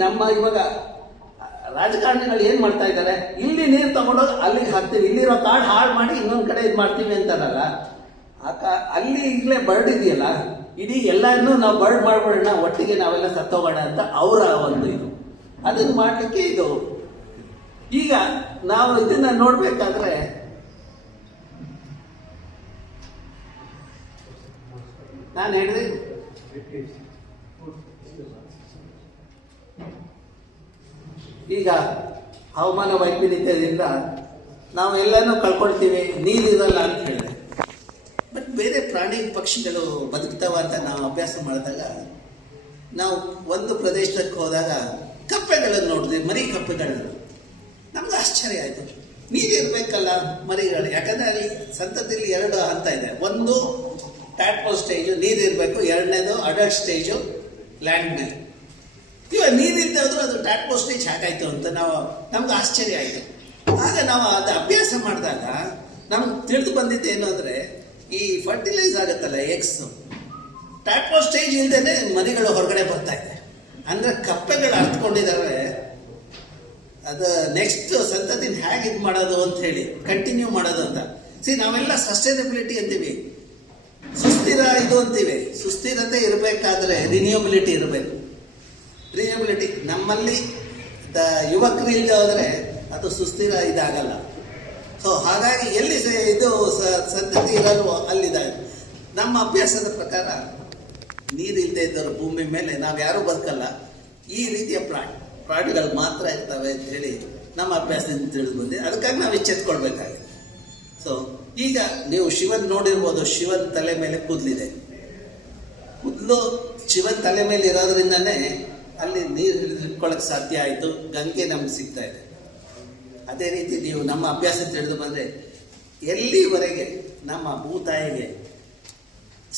ನಮ್ಮ ಇವಾಗ ರಾಜಕಾರಣಿಗಳು ಏನು ಮಾಡ್ತಾ ಇದ್ದಾರೆ, ಇಲ್ಲಿ ನೀರು ತಗೊಂಡೋಗಿ ಅಲ್ಲಿಗೆ ಹಾಕ್ತೀವಿ, ಇಲ್ಲಿರೋ ಕಾಡು ಹಾಳು ಮಾಡಿ ಇನ್ನೊಂದು ಕಡೆ ಇದು ಮಾಡ್ತೀವಿ ಅಂತಾರಲ್ಲ. ಅಲ್ಲಿ ಈಗಲೇ ಬರ್ಡ್ ಇದೆಯಲ್ಲ, ಇಡೀ ಎಲ್ಲನೂ ನಾವು ಬರ್ಡ್ ಮಾಡ್ಬಿಡೋಣ, ಒಟ್ಟಿಗೆ ನಾವೆಲ್ಲ ಸತ್ತೋಗೋಣ ಅಂತ ಅವರ ಒಂದು ಇದು. ಅದನ್ನು ಮಾಡಲಿಕ್ಕೆ ಇದು. ಈಗ ನಾವು ಇದನ್ನ ನೋಡ್ಬೇಕಾದ್ರೆ ನಾನು ಹೇಳಿದೆ ಈಗ ಹವಾಮಾನ ವೈಪರೀತ್ಯದಿಂದ ನಾವು ಎಲ್ಲನೂ ಕಳ್ಕೊಳ್ತೀವಿ, ನೀರಿರಲ್ಲ ಅಂತ ಹೇಳಿದೆ. ಬಟ್ ಬೇರೆ ಪ್ರಾಣಿ ಪಕ್ಷಿಗಳು ಬದುಕ್ತಾವ ಅಂತ ನಾವು ಅಭ್ಯಾಸ ಮಾಡಿದಾಗ ನಾವು ಒಂದು ಪ್ರದೇಶಕ್ಕೆ ಹೋದಾಗ ಕಪ್ಪೆಗಳನ್ನು ನೋಡಿದ್ವಿ, ಮರಿ ಕಪ್ಪೆಗಳನ್ನು. ನಮ್ಗೆ ಆಶ್ಚರ್ಯ ಆಯಿತು, ನೀರಿರಬೇಕಲ್ಲ ಮರಿಗಳು, ಯಾಕಂದರೆ ಅಲ್ಲಿ ಸಂತತಿಯಲ್ಲಿ 2 ಹಂತ ಇದೆ. ಒಂದು ಟ್ಯಾಡ್ಪೋಲ್ ಸ್ಟೇಜು, ನೀರಿರಬೇಕು. ಎರಡನೇದು ಅಡಲ್ಟ್ ಸ್ಟೇಜು, ಲ್ಯಾಂಡ್ ಮೇಲೆ. ಇವಾಗ ನೀರಿಲ್ಲದೆ ಹೋದ್ರೂ ಅದು ಟ್ಯಾಡ್ಪೋಲ್ ಸ್ಟೇಜ್ ಹಾಕಾಯ್ತು ಅಂತ ನಮ್ಗೆ ಆಶ್ಚರ್ಯ ಆಯಿತು. ಆಗ ನಾವು ಅದು ಅಭ್ಯಾಸ ಮಾಡಿದಾಗ ನಮ್ಗೆ ತಿಳಿದು ಬಂದಿದ್ದು ಏನು ಅಂದರೆ, ಈ ಫರ್ಟಿಲೈಸ್ ಆಗುತ್ತಲ್ಲ ಎಗ್ಸ್, ಟ್ಯಾಡ್ಪೋಲ್ ಸ್ಟೇಜ್ ಇಲ್ಲದೇ ಮರಿಗಳು ಹೊರಗಡೆ ಬರ್ತಾ ಇದೆ. ಅಂದರೆ ಕಪ್ಪೆಗಳು ಅರ್ಥಕೊಂಡಿದ್ದಾವೆ ಅದು ನೆಕ್ಸ್ಟ್ ಸಂತತಿನ ಹೇಗೆ ಇದು ಮಾಡೋದು ಅಂತ ಹೇಳಿ, ಕಂಟಿನ್ಯೂ ಮಾಡೋದು ಅಂತ. ನಾವೆಲ್ಲ ಸಸ್ಟೈನಬಿಲಿಟಿ ಅಂತೀವಿ, ಸುಸ್ಥಿರ ಇದು ಅಂತೀವಿ. ಸುಸ್ಥಿರತೆ ಇರಬೇಕಾದ್ರೆ ರಿನ್ಯೂಬಿಲಿಟಿ ಇರಬೇಕು. ರಿನ್ಯೂಬಿಲಿಟಿ ನಮ್ಮಲ್ಲಿ ಯುವಕರು ಇಲ್ಲದೆ ಹೋದರೆ ಅದು ಸುಸ್ಥಿರ ಇದಾಗಲ್ಲ. ಸೊ ಹಾಗಾಗಿ ಎಲ್ಲಿ ಇದು ಸಂತತಿ ಇರಲ್ವೋ ಅಲ್ಲಿದಾಗ ನಮ್ಮ ಅಭ್ಯಾಸದ ಪ್ರಕಾರ ನೀರಿಲ್ಲದೆ ಇದ್ದರು ಭೂಮಿ ಮೇಲೆ ನಾವು ಯಾರೂ ಬದುಕಲ್ಲ. ಈ ರೀತಿಯ ಪ್ರಾಣಿಗಳು ಮಾತ್ರ ಇರ್ತವೆ ಅಂತ ಹೇಳಿ ನಮ್ಮ ಅಭ್ಯಾಸದಿಂದ ತಿಳಿದು ಬಂದಿದೆ. ಅದಕ್ಕಾಗಿ ನಾವು ಎಚ್ಚೆತ್ಕೊಳ್ಬೇಕಾಗಿದೆ. ಸೊ ಈಗ ನೀವು ಶಿವನ್ ನೋಡಿರ್ಬೋದು, ಶಿವನ್ ತಲೆ ಮೇಲೆ ಕೂದಲಿದೆ. ಕೂದಲು ಶಿವನ್ ತಲೆ ಮೇಲೆ ಇರೋದ್ರಿಂದನೇ ಅಲ್ಲಿ ನೀರು ಹಿಡಿದಿಟ್ಕೊಳ್ಳೋಕೆ ಸಾಧ್ಯ ಆಯಿತು, ಗಂಗೆ ನಮ್ಗೆ ಸಿಗ್ತಾ ಇದೆ. ಅದೇ ರೀತಿ ನೀವು ನಮ್ಮ ಅಭ್ಯಾಸ ತಿಳಿದು ಬಂದರೆ ಎಲ್ಲಿವರೆಗೆ ನಮ್ಮ ಭೂತಾಯಿಗೆ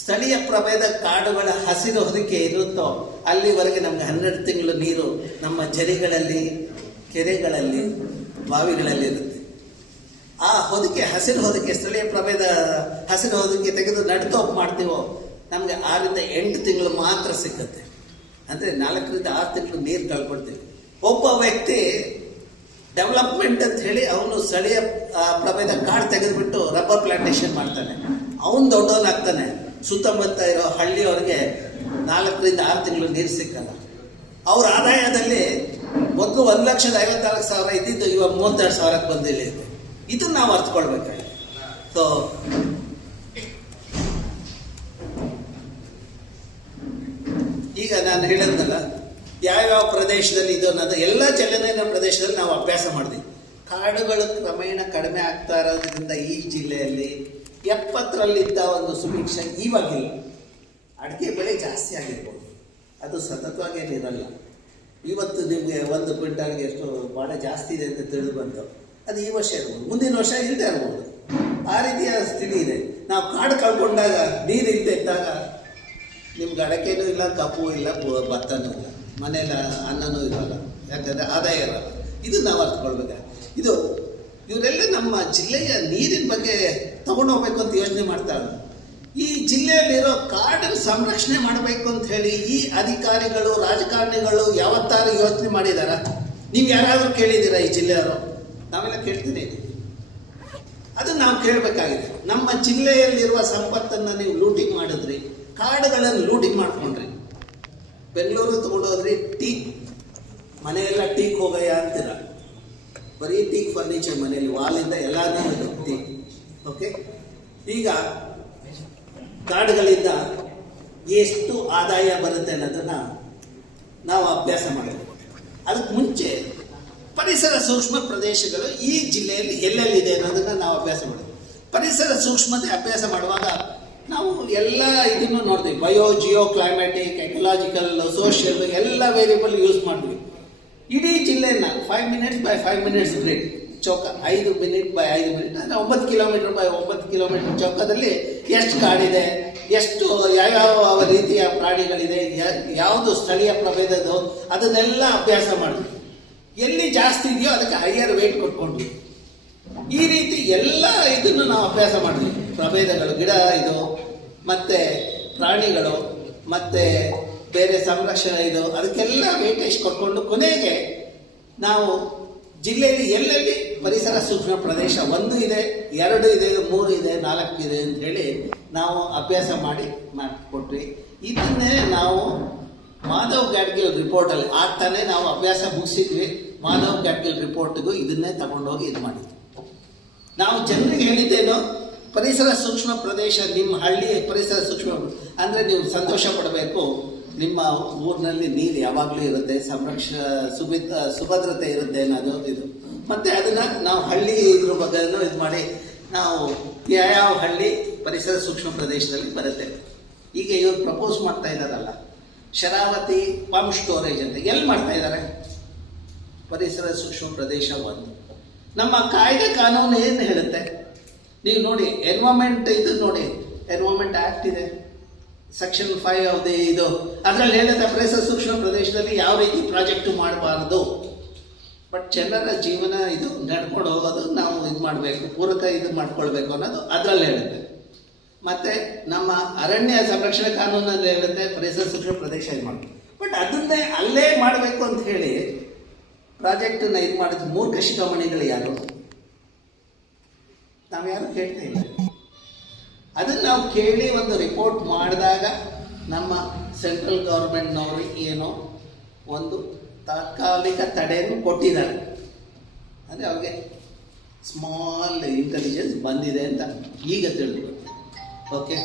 ಸ್ಥಳೀಯ ಪ್ರಭೇದ ಕಾಡುಗಳ ಹಸಿರು ಹೊದಿಕೆ ಇರುತ್ತೋ ಅಲ್ಲಿವರೆಗೆ ನಮ್ಗೆ 12 ತಿಂಗಳು ನೀರು ನಮ್ಮ ಜರಿಗಳಲ್ಲಿ, ಕೆರೆಗಳಲ್ಲಿ, ಬಾವಿಗಳಲ್ಲಿ ಇರುತ್ತೆ. ಆ ಹೊದಿಕೆ, ಹಸಿರು ಹೊದಿಕೆ, ಸ್ಥಳೀಯ ಪ್ರಭೇದ ಹಸಿರು ಹೊದಿಕೆ ತೆಗೆದು ನಡ್ತೋಪ್ ಮಾಡ್ತೀವೋ ನಮಗೆ 6 ರಿಂದ 8 ತಿಂಗಳು ಮಾತ್ರ ಸಿಕ್ಕತ್ತೆ. ಅಂದರೆ 4 ರಿಂದ 6 ತಿಂಗಳು ನೀರು ಕಳ್ಕೊಳ್ತೀವಿ. ಒಬ್ಬ ವ್ಯಕ್ತಿ ಡೆವಲಪ್ಮೆಂಟ್ ಅಂತ ಹೇಳಿ ಅವನು ಸ್ಥಳೀಯ ಪ್ರಭೇದ ಕಾಡು ತೆಗೆದುಬಿಟ್ಟು ರಬ್ಬರ್ ಪ್ಲಾಂಟೇಶನ್ ಮಾಡ್ತಾನೆ, ಅವನು ದೊಡ್ಡವನಾಗ್ತಾನೆ. ಸುತ್ತಮುತ್ತ ಇರೋ ಹಳ್ಳಿಯವ್ರಿಗೆ 4 ರಿಂದ 6 ತಿಂಗಳು ನೀರು ಸಿಕ್ಕಲ್ಲ. ಅವ್ರ ಆದಾಯದಲ್ಲಿ ಮೊದಲು 1,54,000 ಇದ್ದಿದ್ದು ಇವಾಗ 32,000ಕ್ಕೆ ಬಂದಿಲ್ಲ. ಇದನ್ನು ನಾವು ಅರ್ಥಕೊಳ್ಬೇಕಾಗಿದೆ. ಸೊ ಈಗ ನಾನು ಹೇಳಿದ್ನಲ್ಲ, ಯಾವ್ಯಾವ ಪ್ರದೇಶದಲ್ಲಿ ಇದು ಅನ್ನೋದು ಎಲ್ಲ ಜಲನಯನ ಪ್ರದೇಶದಲ್ಲಿ ನಾವು ಅಭ್ಯಾಸ ಮಾಡಿದ್ವಿ. ಕಾಡುಗಳು ಕ್ರಮೇಣ ಕಡಿಮೆ ಆಗ್ತಾ ಇರೋದ್ರಿಂದ ಈ ಜಿಲ್ಲೆಯಲ್ಲಿ 70ರಲ್ಲಿದ್ದ ಒಂದು ಸುಭಿಕ್ಷೆ ಇವಾಗಿಲ್ಲ. ಅಡಿಕೆ ಬೆಳೆ ಜಾಸ್ತಿ ಆಗಿರ್ಬೋದು, ಅದು ಸತತವಾಗಿ ಏನಿರಲ್ಲ. ಇವತ್ತು ನಿಮಗೆ 1 ಕ್ವಿಂಟಾಲ್ಗೆ ಎಷ್ಟು ಬಾಳೆ ಜಾಸ್ತಿ ಇದೆ ಅಂತ ತಿಳಿದು ಬಂತು, ಅದು ಈ ವರ್ಷ ಇರ್ಬೋದು, ಮುಂದಿನ ವರ್ಷ ಇಲ್ಲದೆ ಇರ್ಬೋದು. ಆ ರೀತಿಯ ಸ್ಥಿತಿ ಇದೆ. ನಾವು ಕಾಡು ಕಳ್ಕೊಂಡಾಗ, ನೀರು ಇಲ್ಲದೆ ಇದ್ದಾಗ ನಿಮ್ಗೆ ಅಡಕೆನೂ ಇಲ್ಲ, ಕಬ್ಬು ಇಲ್ಲ, ಭತ್ತನೂ ಇಲ್ಲ, ಮನೇಲಿ ಅನ್ನನೂ ಇರಲ್ಲ, ಯಾಕಂದರೆ ಆದಾಯ ಇರಲ್ಲ. ಇದು ನಾವು ಅರ್ಥಕೊಳ್ಬೇಕಾದ್ರೆ ಇವರೆಲ್ಲ ನಮ್ಮ ಜಿಲ್ಲೆಯ ನೀರಿನ ಬಗ್ಗೆ ತಗೊಂಡೋಗ್ಬೇಕು ಅಂತ ಯೋಚನೆ ಮಾಡ್ತಾರೆ. ಈ ಜಿಲ್ಲೆಯಲ್ಲಿರೋ ಕಾಡನ್ನು ಸಂರಕ್ಷಣೆ ಮಾಡಬೇಕು ಅಂತ ಹೇಳಿ ಈ ಅಧಿಕಾರಿಗಳು, ರಾಜಕಾರಣಿಗಳು ಯಾವತ್ತಾರು ಯೋಚನೆ ಮಾಡಿದಾರ? ನೀವು ಯಾರಾದರೂ ಕೇಳಿದ್ದೀರಾ? ಈ ಜಿಲ್ಲೆಯವರು ನಾವೆಲ್ಲ ಕೇಳ್ತೀನಿ. ಅದನ್ನು ನಾವು ಕೇಳಬೇಕಾಗಿದೆ. ನಮ್ಮ ಜಿಲ್ಲೆಯಲ್ಲಿರುವ ಸಂಪತ್ತನ್ನು ನೀವು ಲೂಟಿಂಗ್ ಮಾಡಿದ್ರಿ, ಕಾಡುಗಳನ್ನು ಲೂಟಿಂಗ್ ಮಾಡ್ಕೊಂಡ್ರಿ. ಬೆಂಗಳೂರು ತಗೊಂಡೋದ್ರಿ, ಟೀಕ್ ಮನೆಯೆಲ್ಲ ಟೀಕ್ ಹೋಗಯ್ಯ ಅಂತೀರ. ಬರೀ ಟೀಕ್ ಫರ್ನಿಚರ್ ಮನೆಯಲ್ಲಿ, ವಾಲಿಂದ ಎಲ್ಲಾನು ಟೀಕ್. ಓಕೆ, ಈಗ ಕಾಡುಗಳಿಂದ ಎಷ್ಟು ಆದಾಯ ಬರುತ್ತೆ ಅನ್ನೋದನ್ನು ನಾವು ಅಭ್ಯಾಸ ಮಾಡಬೇಕು. ಅದಕ್ಕೆ ಮುಂಚೆ ಪರಿಸರ ಸೂಕ್ಷ್ಮ ಪ್ರದೇಶಗಳು ಈ ಜಿಲ್ಲೆಯಲ್ಲಿ ಎಲ್ಲೆಲ್ಲಿದೆ ಅನ್ನೋದನ್ನು ನಾವು ಅಭ್ಯಾಸ ಮಾಡಬೇಕು. ಪರಿಸರ ಸೂಕ್ಷ್ಮತೆ ಅಭ್ಯಾಸ ಮಾಡುವಾಗ ನಾವು ಎಲ್ಲ ಇದನ್ನು ನೋಡ್ತೀವಿ. ಜಿಯೋ ಕ್ಲೈಮ್ಯಾಟಿಕ್, ಎಕಲಾಜಿಕಲ್, ಸೋಷಿಯಲ್ ಎಲ್ಲ ವೇರಿಯಬಲ್ ಯೂಸ್ ಮಾಡ್ತೀವಿ. ಇಡೀ ಜಿಲ್ಲೆನ 5 minutes by 5 minutes ಗ್ರಿಡ್ ಚೌಕ, 5 minutes by 5 minutes ಅಂದರೆ 9 ಕಿಲೋಮೀಟರ್ by 9 ಕಿಲೋಮೀಟರ್ ಚೌಕದಲ್ಲಿ ಎಷ್ಟು ಕಾಡಿದೆ, ಎಷ್ಟು ಯಾವ್ಯಾವ ರೀತಿಯ ಪ್ರಾಣಿಗಳಿದೆ, ಯಾವುದು ಸ್ಥಳೀಯ ಪ್ರಭೇದದ್ದು, ಅದನ್ನೆಲ್ಲ ಅಭ್ಯಾಸ ಮಾಡಿದ್ವಿ. ಎಲ್ಲಿ ಜಾಸ್ತಿ ಇದೆಯೋ ಅದಕ್ಕೆ ಹೈಯರ್ ವೇಟ್ ಕೊಟ್ಕೊಂಡ್ವಿ. ಈ ರೀತಿ ಎಲ್ಲ ಇದನ್ನು ನಾವು ಅಭ್ಯಾಸ ಮಾಡಿದ್ವಿ. ಪ್ರಭೇದಗಳು, ಗಿಡ ಇದು, ಮತ್ತು ಪ್ರಾಣಿಗಳು, ಮತ್ತು ಬೇರೆ ಸಂರಕ್ಷಣೆ ಇದು, ಅದಕ್ಕೆಲ್ಲ ವೇಟೇಜ್ ಕೊಟ್ಕೊಂಡು ಕೊನೆಗೆ ನಾವು ಜಿಲ್ಲೆಯಲ್ಲಿ ಎಲ್ಲೆಲ್ಲಿ ಪರಿಸರ ಸೂಕ್ಷ್ಮ ಪ್ರದೇಶ 1 ಇದೆ, 2 ಇದೆ, 3 ಇದೆ, 4 ಇದೆ ಅಂತ ಹೇಳಿ ನಾವು ಅಭ್ಯಾಸ ಮಾಡಿಕೊಟ್ವಿ. ಇದನ್ನೇ ನಾವು ಮಾಧವ್ ಗಾಡ್ಗಿಲ್ ರಿಪೋರ್ಟಲ್ಲಿ ಆಗ್ತಾನೆ ನಾವು ಅಭ್ಯಾಸ ಮುಗಿಸಿದ್ವಿ. ಮಾಧವ್ ಕ್ಯಾಪಿಟಲ್ ರಿಪೋರ್ಟ್ಗೂ ಇದನ್ನೇ ತಗೊಂಡೋಗಿ ಇದು ಮಾಡಿದ್ವಿ. ನಾವು ಜನರಿಗೆ ಹೇಳಿದ್ದೇನೋ ಪರಿಸರ ಸೂಕ್ಷ್ಮ ಪ್ರದೇಶ, ನಿಮ್ಮ ಹಳ್ಳಿ ಪರಿಸರ ಸೂಕ್ಷ್ಮ ಅಂದರೆ ನೀವು ಸಂತೋಷ ಪಡಬೇಕು, ನಿಮ್ಮ ಊರಿನಲ್ಲಿ ನೀರು ಯಾವಾಗಲೂ ಇರುತ್ತೆ, ಸುಭದ್ರತೆ ಇರುತ್ತೆ ಅನ್ನೋದು ಇದು. ಮತ್ತು ಅದನ್ನು ನಾವು ಹಳ್ಳಿ ಇದ್ರ ಬಗ್ಗೆ ಇದು ಮಾಡಿ ನಾವು ಯಾವ ಹಳ್ಳಿ ಪರಿಸರ ಸೂಕ್ಷ್ಮ ಪ್ರದೇಶದಲ್ಲಿ ಬರುತ್ತೆ. ಈಗ ಇವ್ರು ಪ್ರಪೋಸ್ ಮಾಡ್ತಾ ಇದ್ದಾರಲ್ಲ ಶರಾವತಿ ಪಂಪ್ ಸ್ಟೋರೇಜ್ ಅಂತ, ಎಲ್ಲಿ ಮಾಡ್ತಾ ಇದ್ದಾರೆ? ಪರಿಸರ ಸೂಕ್ಷ್ಮ ಪ್ರದೇಶ ಒಂದು. ನಮ್ಮ ಕಾಯ್ದೆ ಕಾನೂನು ಏನು ಹೇಳುತ್ತೆ ನೀವು ನೋಡಿ, ಎನ್ವೈರನ್ಮೆಂಟ್ ಇದು ನೋಡಿ, ಎನ್ವೈರನ್ಮೆಂಟ್ ಆ್ಯಕ್ಟ್ ಇದೆ, ಸೆಕ್ಷನ್ 5 ಆಫ್ ದಿ ಇದು, ಅದರಲ್ಲಿ ಹೇಳುತ್ತೆ ಪರಿಸರ ಸೂಕ್ಷ್ಮ ಪ್ರದೇಶದಲ್ಲಿ ಯಾವ ರೀತಿ ಪ್ರಾಜೆಕ್ಟು ಮಾಡಬಾರ್ದು. ಬಟ್ ಜನರ ಜೀವನ ಇದು ನಡ್ಕೊಂಡು ಹೋಗೋದು ನಾವು ಇದು ಮಾಡಬೇಕು, ಪೂರಕ ಇದು ಮಾಡ್ಕೊಳ್ಬೇಕು ಅನ್ನೋದು ಅದರಲ್ಲಿ ಹೇಳುತ್ತೆ. ಮತ್ತು ನಮ್ಮ ಅರಣ್ಯ ಸಂರಕ್ಷಣೆ ಕಾನೂನಲ್ಲಿ ಹೇಳುತ್ತೆ ಪರಿಸರ ಸೂಕ್ಷ್ಮ ಪ್ರದೇಶ ಇದು ಮಾಡಬೇಕು. ಬಟ್ ಅದನ್ನೇ ಅಲ್ಲೇ ಮಾಡಬೇಕು ಅಂತ ಹೇಳಿ ಪ್ರಾಜೆಕ್ಟನ್ನು ಇದು ಮಾಡಿದ ಮೂರ್ಖ ಶಿಖಾಮಣಿಗಳು ಯಾರು? ನಾವು ಯಾರು ಕೇಳ್ತಾ ಇಲ್ಲ. ಅದನ್ನು ನಾವು ಕೇಳಿ ಒಂದು ರಿಪೋರ್ಟ್ ಮಾಡಿದಾಗ ನಮ್ಮ ಸೆಂಟ್ರಲ್ ಗೌರ್ಮೆಂಟ್ನವರು ಏನೋ ಒಂದು ತಾತ್ಕಾಲಿಕ ತಡೆಯನ್ನು ಕೊಟ್ಟಿದ್ದಾರೆ. ಅಂದರೆ ಅವ್ರಿಗೆ ಸ್ಮಾಲ್ ಇಂಟೆಲಿಜೆನ್ಸ್ ಬಂದಿದೆ ಅಂತ ಈಗ ತಿಳಿದು. ಓಕೆ,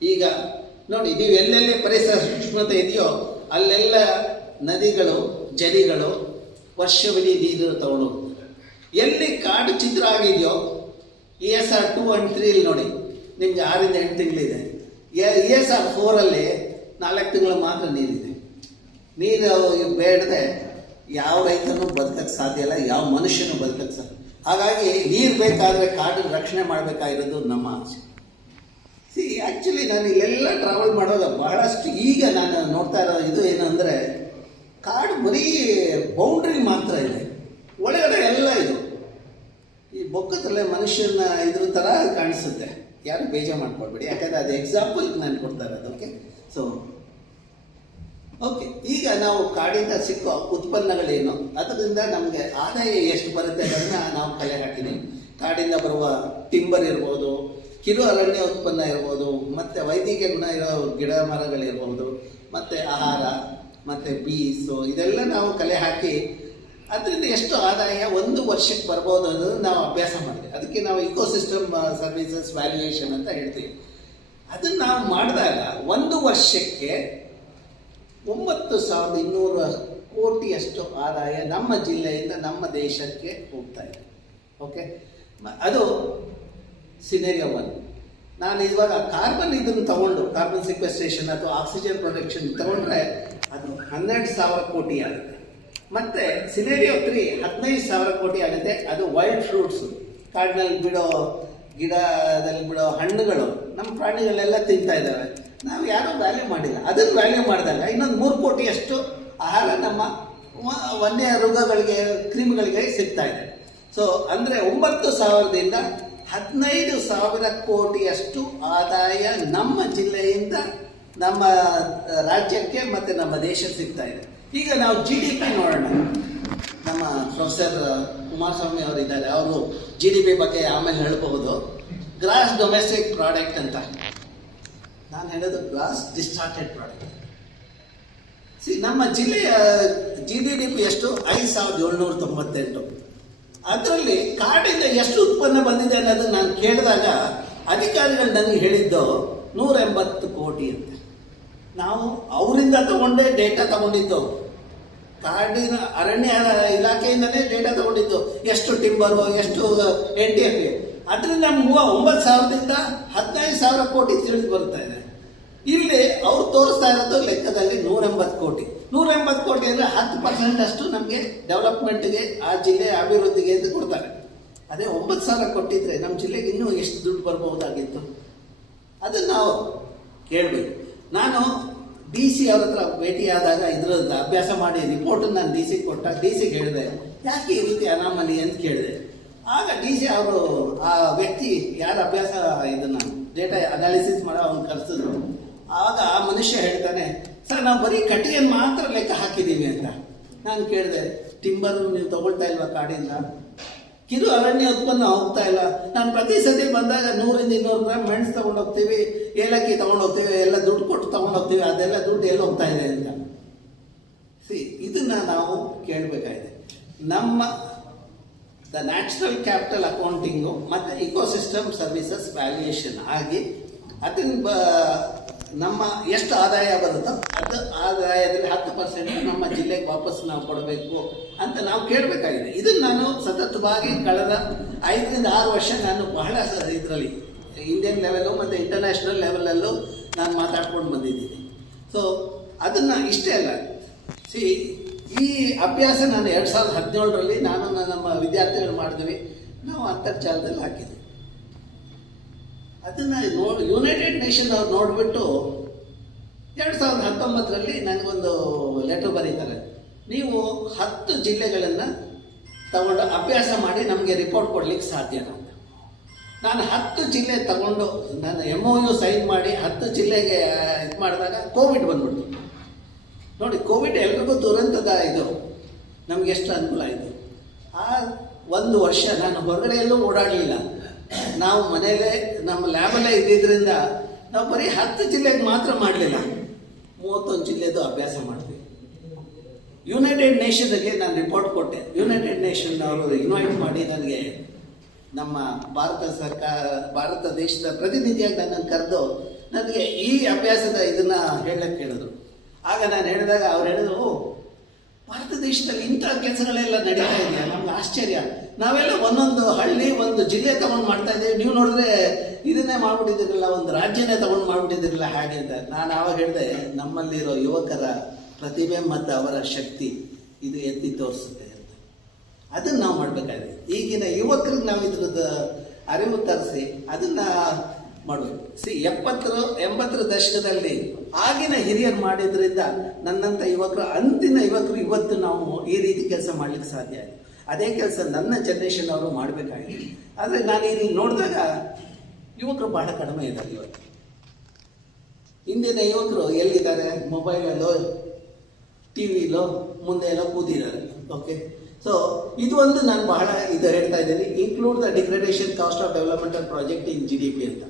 ಈಗ ನೋಡಿ, ನೀವು ಎಲ್ಲೆಲ್ಲಿ ಪರಿಸರ ಸೂಕ್ಷ್ಮತೆ ಇದೆಯೋ ಅಲ್ಲೆಲ್ಲ ನದಿಗಳು ಜರಿಗಳು ವರ್ಷವಿಡೀ ನೀರು ತಗೊಂಡು ಎಲ್ಲಿ ಕಾಡು ಚಿತ್ರ ಆಗಿದೆಯೋ ESR 2 and 3 ಇಲ್ಲಿ ನೋಡಿ, ನಿಮ್ಗೆ 6 ಇಂದ 8 ತಿಂಗಳಿದೆ. ESR 4 4 ತಿಂಗಳು ಮಾತ್ರ ನೀರಿದೆ. ನೀರು ಬೇಡದೆ ಯಾವ ರೈತನೂ ಬದುಕಕ್ಕೆ ಸಾಧ್ಯ ಇಲ್ಲ, ಯಾವ ಮನುಷ್ಯನೂ ಬದುಕಕ್ಕೆ ಸಾಧ್ಯ. ಹಾಗಾಗಿ ನೀರು ಬೇಕಾದರೆ ಕಾಡು ರಕ್ಷಣೆ ಮಾಡಬೇಕಾಗಿರೋದು ನಮ್ಮ ಆಸೆ. ಆ್ಯಕ್ಚುಲಿ ನಾನು ಇಲ್ಲೆಲ್ಲ ಟ್ರಾವೆಲ್ ಮಾಡುವಾಗ ಬಹಳಷ್ಟು ಈಗ ನಾನು ನೋಡ್ತಾ ಇರೋ ಇದು ಏನು ಅಂದರೆ, ಕಾಡು ಬರೀ ಬೌಂಡ್ರಿ ಮಾತ್ರ ಇದೆ, ಒಳಗಡೆ ಎಲ್ಲ ಇದು ಈ ಬೊಕ್ಕದಲ್ಲೇ ಮನುಷ್ಯನ ಇದ್ರ ಥರ ಕಾಣಿಸುತ್ತೆ. ಯಾರು ಬೇಜಾರು ಮಾಡ್ಕೊಳ್ಬೇಡಿ, ಯಾಕಂದರೆ ಅದು ಎಕ್ಸಾಂಪಲ್ ನಾನು ಕೊಡ್ತಾ ಇರೋದು. ಓಕೆ, ಈಗ ನಾವು ಕಾಡಿಂದ ಸಿಕ್ಕೋ ಉತ್ಪನ್ನಗಳೇನು, ಅದರಿಂದ ನಮಗೆ ಆದಾಯ ಎಷ್ಟು ಬರುತ್ತೆ ಅದನ್ನು ನಾವು ಕಲೆ ಹಾಕಿದ್ದೀವಿ. ಕಾಡಿಂದ ಬರುವ ಟಿಂಬರ್ ಇರ್ಬೋದು, ಕಿರು ಅರಣ್ಯ ಉತ್ಪನ್ನ ಇರ್ಬೋದು, ಮತ್ತು ವೈದ್ಯಕೀಯ ಗುಣ ಇರೋ ಗಿಡ ಮರಗಳಿರ್ಬೋದು, ಮತ್ತು ಆಹಾರ ಮತ್ತು ಬೀಸು, ಇದೆಲ್ಲ ನಾವು ಕಲೆ ಹಾಕಿ ಅದರಿಂದ ಎಷ್ಟು ಆದಾಯ ಒಂದು ವರ್ಷಕ್ಕೆ ಬರ್ಬೋದು ಅನ್ನೋದು ನಾವು ಅಭ್ಯಾಸ ಮಾಡಿದೆ. ಅದಕ್ಕೆ ನಾವು ಇಕೋಸಿಸ್ಟಮ್ ಸರ್ವಿಸಸ್ ವ್ಯಾಲ್ಯೂಯೇಷನ್ ಅಂತ ಹೇಳ್ತೀವಿ. ಅದನ್ನು ನಾವು ಮಾಡಿದಾಗ ಒಂದು ವರ್ಷಕ್ಕೆ 9,200 ಕೋಟಿಯಷ್ಟು ಆದಾಯ ನಮ್ಮ ಜಿಲ್ಲೆಯಿಂದ ನಮ್ಮ ದೇಶಕ್ಕೆ ಹೋಗ್ತಾ ಇದೆ. ಓಕೆ, ಅದು ಸಿನೇರಿಯೋ 1. ನಾನು ಇವಾಗ ಕಾರ್ಬನ್ ಇದನ್ನು ತಗೊಂಡು ಕಾರ್ಬನ್ ಸಿಕ್ವೆಸ್ಟ್ರೇಷನ್ ಅಥವಾ ಆಕ್ಸಿಜನ್ ಪ್ರೊಡಕ್ಷನ್ ತಗೊಂಡ್ರೆ ಅದು 12,000 ಕೋಟಿ ಆಗುತ್ತೆ. ಮತ್ತು ಸಿನೇರಿಯೋ 3 15,000 ಕೋಟಿ ಆಗುತ್ತೆ. ಅದು ವೈಲ್ಡ್ ಫ್ರೂಟ್ಸು, ಕಾಡಿನಲ್ಲಿ ಬಿಡೋ ಗಿಡದಲ್ಲಿ ಬಿಡೋ ಹಣ್ಣುಗಳು ನಮ್ಮ ಪ್ರಾಣಿಗಳೆಲ್ಲ ತಿಂತಾ ಇದ್ದಾವೆ, ನಾವು ಯಾರೂ ವ್ಯಾಲ್ಯೂ ಮಾಡಿಲ್ಲ. ಅದನ್ನು ವ್ಯಾಲ್ಯೂ ಮಾಡಿದಾಗ ಇನ್ನೊಂದು 3 ಕೋಟಿಯಷ್ಟು ಆಹಾರ ನಮ್ಮ ವನ್ಯ ಮೃಗಗಳಿಗೆ ಕ್ರಿಮಿಗಳಿಗೆ ಸಿಗ್ತಾ ಇದೆ. ಸೊ ಅಂದರೆ 9,000ದಿಂದ 15,000 ಕೋಟಿಯಷ್ಟು ಆದಾಯ ನಮ್ಮ ಜಿಲ್ಲೆಯಿಂದ ನಮ್ಮ ರಾಜ್ಯಕ್ಕೆ ಮತ್ತು ನಮ್ಮ ದೇಶಕ್ಕೆ ಸಿಗ್ತಾ ಇದೆ. ಈಗ ನಾವು GDP ನೋಡೋಣ. ನಮ್ಮ ಪ್ರೊಫೆಸರ್ ಕುಮಾರಸ್ವಾಮಿ ಅವರು ಇದ್ದಾರೆ, ಅವರು GDP ಬಗ್ಗೆ ಆಮೇಲೆ ಹೇಳಬಹುದು. ಗ್ರಾಸ್ ಡೊಮೆಸ್ಟಿಕ್ ಪ್ರಾಡಕ್ಟ್ ಅಂತ ನಾನು ಹೇಳೋದು ಗ್ರಾಸ್ ಡಿಸ್ಟಾರ್ಟೆಡ್ ಪ್ರಾಡಕ್ಟ್. ನಮ್ಮ ಜಿಲ್ಲೆಯ GDP ಎಷ್ಟು? 5,798. ಅದರಲ್ಲಿ ಕಾಡಿಂದ ಎಷ್ಟು ಉತ್ಪನ್ನ ಬಂದಿದೆ ಅನ್ನೋದನ್ನು ನಾನು ಕೇಳಿದಾಗ ಅಧಿಕಾರಿಗಳು ನನಗೆ ಹೇಳಿದ್ದು 180 ಕೋಟಿ ಅಂತ. ನಾವು ಅವರಿಂದ ತಗೊಂಡೇ ಡೇಟಾ ತಗೊಂಡಿದ್ದು, ಕಾಡಿನ ಅರಣ್ಯ ಇಲಾಖೆಯಿಂದನೇ ಡೇಟಾ ತಗೊಂಡಿದ್ದು, ಎಷ್ಟು ಟಿಂಬರು ಎಷ್ಟು NTF. ಅದರಿಂದ 9,000ದಿಂದ 15,000 ಕೋಟಿ ತಿಳಿದು ಬರ್ತಾ ಇದೆ. ಇಲ್ಲಿ ಅವ್ರು ತೋರಿಸ್ತಾ ಇರೋದು ಲೆಕ್ಕದಲ್ಲಿ 180 ಕೋಟಿ. 180 ಕೋಟಿ ಅಂದರೆ 10% ಅಷ್ಟು ನಮಗೆ ಡೆವಲಪ್ಮೆಂಟ್ಗೆ, ಆ ಜಿಲ್ಲೆ ಅಭಿವೃದ್ಧಿಗೆ ಅಂತ ಕೊಡ್ತಾರೆ. ಅದೇ 9,000 ಕೊಟ್ಟಿದ್ರೆ ನಮ್ಮ ಜಿಲ್ಲೆಗೆ ಇನ್ನೂ ಎಷ್ಟು ದುಡ್ಡು ಬರ್ಬಹುದಾಗಿತ್ತು, ಅದನ್ನು ನಾವು ಕೇಳಬೇಕು. ನಾನು DC ಅವ್ರ ಹತ್ರ ಭೇಟಿಯಾದಾಗ ಇದರದ್ದು ಅಭ್ಯಾಸ ಮಾಡಿ ರಿಪೋರ್ಟನ್ನು ನಾನು DC ಕೊಟ್ಟಾಗ DCಗೆ ಹೇಳಿದೆ, ಯಾಕೆ ಈ ರೀತಿ ಅನಾಮಲಿ ಅಂತ ಕೇಳಿದೆ. ಆಗ DC ಅವರು ಆ ವ್ಯಕ್ತಿ ಯಾರು ಅಭ್ಯಾಸ ಇದನ್ನು ಡೇಟಾ ಅನಾಲಿಸಿಸ್ ಮಾಡೋ ಅವ್ನು ಕರೆಸಿದ್ರು. ಆಗ ಆ ಮನುಷ್ಯ ಹೇಳ್ತಾನೆ, ಸರ್ ನಾವು ಬರೀ ಕಟ್ಟಿಗೆಯನ್ನು ಮಾತ್ರ ಲೆಕ್ಕ ಹಾಕಿದ್ದೀವಿ ಅಂತ. ನಾನು ಕೇಳಿದೆ, ಟಿಂಬರ್ ನೀವು ತಗೊಳ್ತಾ ಇಲ್ವಾ ಕಾಡಿಂದ? ಕಿರು ಅರಣ್ಯ ಉತ್ಪನ್ನ ಹೋಗ್ತಾ ಇಲ್ಲ. ನಾನು ಪ್ರತಿ ಸತಿ ಬಂದಾಗ 100ರಿಂದ 200 ಗ್ರಾಮ್ ಮೆಣಸು ತೊಗೊಂಡೋಗ್ತೀವಿ, ಏಲಕ್ಕಿ ತೊಗೊಂಡೋಗ್ತೀವಿ, ಎಲ್ಲ ದುಡ್ಡು ಕೊಟ್ಟು ತೊಗೊಂಡೋಗ್ತೀವಿ, ಅದೆಲ್ಲ ದುಡ್ಡು ಎಲ್ಲಿ ಹೋಗ್ತಾ ಇದೆ ಅಂತ. ಇದನ್ನು ನಾವು ಕೇಳಬೇಕಾಗಿದೆ. ನಮ್ಮ ದ ನ್ಯಾಚುರಲ್ ಕ್ಯಾಪಿಟಲ್ ಅಕೌಂಟಿಂಗು ಮತ್ತು ಇಕೋಸಿಸ್ಟಮ್ ಸರ್ವಿಸಸ್ ವ್ಯಾಲ್ಯೂಯೇಷನ್ ಆಗಿ ಅದನ್ನ ನಮ್ಮ ಎಷ್ಟು ಆದಾಯ ಬರುತ್ತೋ ಅದು ಆದಾಯದಲ್ಲಿ 10% ನಮ್ಮ ಜಿಲ್ಲೆಗೆ ವಾಪಸ್ ನಾವು ಕೊಡಬೇಕು ಅಂತ ನಾವು ಕೇಳಬೇಕಾಗಿದೆ. ಇದನ್ನು ನಾನು ಸತತವಾಗಿ ಕಳೆದ 5ರಿಂದ 6 ವರ್ಷ ನಾನು ಬಹಳ ಇದರಲ್ಲಿ ಇಂಡಿಯನ್ ಲೆವೆಲ್ಲು ಮತ್ತು ಇಂಟರ್ನ್ಯಾಷನಲ್ ಲೆವೆಲಲ್ಲೂ ನಾನು ಮಾತಾಡ್ಕೊಂಡು ಬಂದಿದ್ದೀನಿ. ಸೊ ಅದನ್ನು ಇಷ್ಟೇ ಅಲ್ಲ, ಈ ಅಭ್ಯಾಸ ನಾನು 2017ರಲ್ಲಿ ನಾನು ನಮ್ಮ ವಿದ್ಯಾರ್ಥಿಗಳು ಮಾಡಿದ್ವಿ, ನಾವು ಅಂತರ್ಜಾಲದಲ್ಲಿ ಹಾಕಿದ್ವಿ. ಅದನ್ನು ಯುನೈಟೆಡ್ ನೇಷನ್ ಅವ್ರು ನೋಡಿಬಿಟ್ಟು 2019ರಲ್ಲಿ ನನಗೊಂದು ಲೆಟರ್ ಬರೀತಾರೆ, ನೀವು 10 ಜಿಲ್ಲೆಗಳನ್ನು ತಗೊಂಡು ಅಭ್ಯಾಸ ಮಾಡಿ ನಮಗೆ ರಿಪೋರ್ಟ್ ಕೊಡ್ಲಿಕ್ಕೆ ಸಾಧ್ಯನಾ ಅಂತ. ನಾನು 10 ಜಿಲ್ಲೆ ತಗೊಂಡು ನಾನು MOU ಸೈನ್ ಮಾಡಿ 10 ಜಿಲ್ಲೆಗೆ ಇದು ಮಾಡಿದಾಗ ಕೋವಿಡ್ ಬಂದ್ಬಿಡ್ತು. ನೋಡಿ, ಕೋವಿಡ್ ಎಲ್ರಿಗೂ ದುರಂತದ ಇದು, ನಮ್ಗೆ ಎಷ್ಟು ಅನುಕೂಲ ಆಯಿತು. ಆ 1 ವರ್ಷ ನಾನು ಹೊರಗಡೆ ಎಲ್ಲೂ ಓಡಾಡಲಿಲ್ಲ. ನಾವು ಮನೆಯಲ್ಲೇ ನಮ್ಮ ಲ್ಯಾಬಲ್ಲೇ ಇದ್ದಿದ್ದರಿಂದ ನಾವು ಬರೀ 10 ಜಿಲ್ಲೆಗೆ ಮಾತ್ರ ಮಾಡಲಿಲ್ಲ, 31 ಜಿಲ್ಲೆದು ಅಭ್ಯಾಸ ಮಾಡಿದ್ವಿ. ಯುನೈಟೆಡ್ ನೇಷನ್ಗೆ ನಾನು ರಿಪೋರ್ಟ್ ಕೊಟ್ಟೆ. ಯುನೈಟೆಡ್ ನೇಷನ್ ಅವರು ಇನ್ವೈಟ್ ಮಾಡಿ ನನಗೆ ನಮ್ಮ ಭಾರತ ದೇಶದ ಪ್ರತಿನಿಧಿಯಾಗಿ ನನ್ನನ್ನು ಕರೆದು ನನಗೆ ಈ ಅಭ್ಯಾಸದ ಇದನ್ನು ಹೇಳಕ್ಕೆ ಹೇಳಿದ್ರು. ಆಗ ನಾನು ಹೇಳಿದಾಗ ಅವ್ರು ಹೇಳಿದ್ರು, ಭಾರತ ದೇಶದಲ್ಲಿ ಇಂಥ ಕೆಲಸಗಳೆಲ್ಲ ನಡೀತಾ ಇದೆಯಾ, ನಮ್ಗೆ ಆಶ್ಚರ್ಯ. ನಾವೆಲ್ಲ ಒಂದೊಂದು ಹಳ್ಳಿ ಒಂದು ಜಿಲ್ಲೆ ತಗೊಂಡು ಮಾಡ್ತಾ ಇದ್ದೀವಿ, ನೀವು ನೋಡಿದ್ರೆ ಇದನ್ನೇ ಮಾಡ್ಬಿಟ್ಟಿದ್ದೀರಲ್ಲ, ಒಂದು ರಾಜ್ಯನೇ ತಗೊಂಡು ಮಾಡ್ಬಿಟ್ಟಿದ್ದೀರಲ್ಲ ಹಾಗೆ ಅಂತ. ನಾನು ಆವಾಗ ಹೇಳಿದೆ, ನಮ್ಮಲ್ಲಿರೋ ಯುವಕರ ಪ್ರತಿಭೆ ಮತ್ತು ಅವರ ಶಕ್ತಿ ಇದು ಎತ್ತಿ ತೋರಿಸುತ್ತೆ ಅಂತ. ಅದನ್ನು ನಾವು ಮಾಡಬೇಕಾಗಿದೆ. ಈಗಿನ ಯುವಕರಿಗೆ ನಾವು ಇದ್ರದ್ದು ಅರಿವು ತರಿಸಿ ಅದನ್ನು ಮಾಡಬೇಕು. 70-80 ದಶಕದಲ್ಲಿ ಆಗಿನ ಹಿರಿಯರು ಮಾಡಿದ್ರಿಂದ ನನ್ನಂಥ ಯುವಕರು, ಅಂತಿನ ಯುವಕರು ಇವತ್ತು ನಾವು ಈ ರೀತಿ ಕೆಲಸ ಮಾಡ್ಲಿಕ್ಕೆ ಸಾಧ್ಯ ಆಯಿತು. ಅದೇ ಕೆಲಸ ನನ್ನ ಜನ್ರೇಷನ್ ಅವರು ಮಾಡಬೇಕಾಗಿದೆ. ಆದರೆ ನಾನು ಇಲ್ಲಿ ನೋಡಿದಾಗ ಯುವಕರು ಬಹಳ ಕಡಿಮೆ ಇದ್ದಾರೆ ಇವತ್ತು. ಇಂದಿನ ಯುವಕರು ಎಲ್ಲಿದ್ದಾರೆ? ಮೊಬೈಲಲ್ಲೋ ಟಿವಿಲೋ ಮುಂದೆ ಎಲ್ಲೋ ಕೂತಿದ್ದಾರೆ. ಓಕೆ, ಸೊ ಇದು ಒಂದು ನಾನು ಬಹಳ ಇದು ಹೇಳ್ತಾ ಇದ್ದೀನಿ, include the degradation cost of developmental project in GDP ಅಂತ.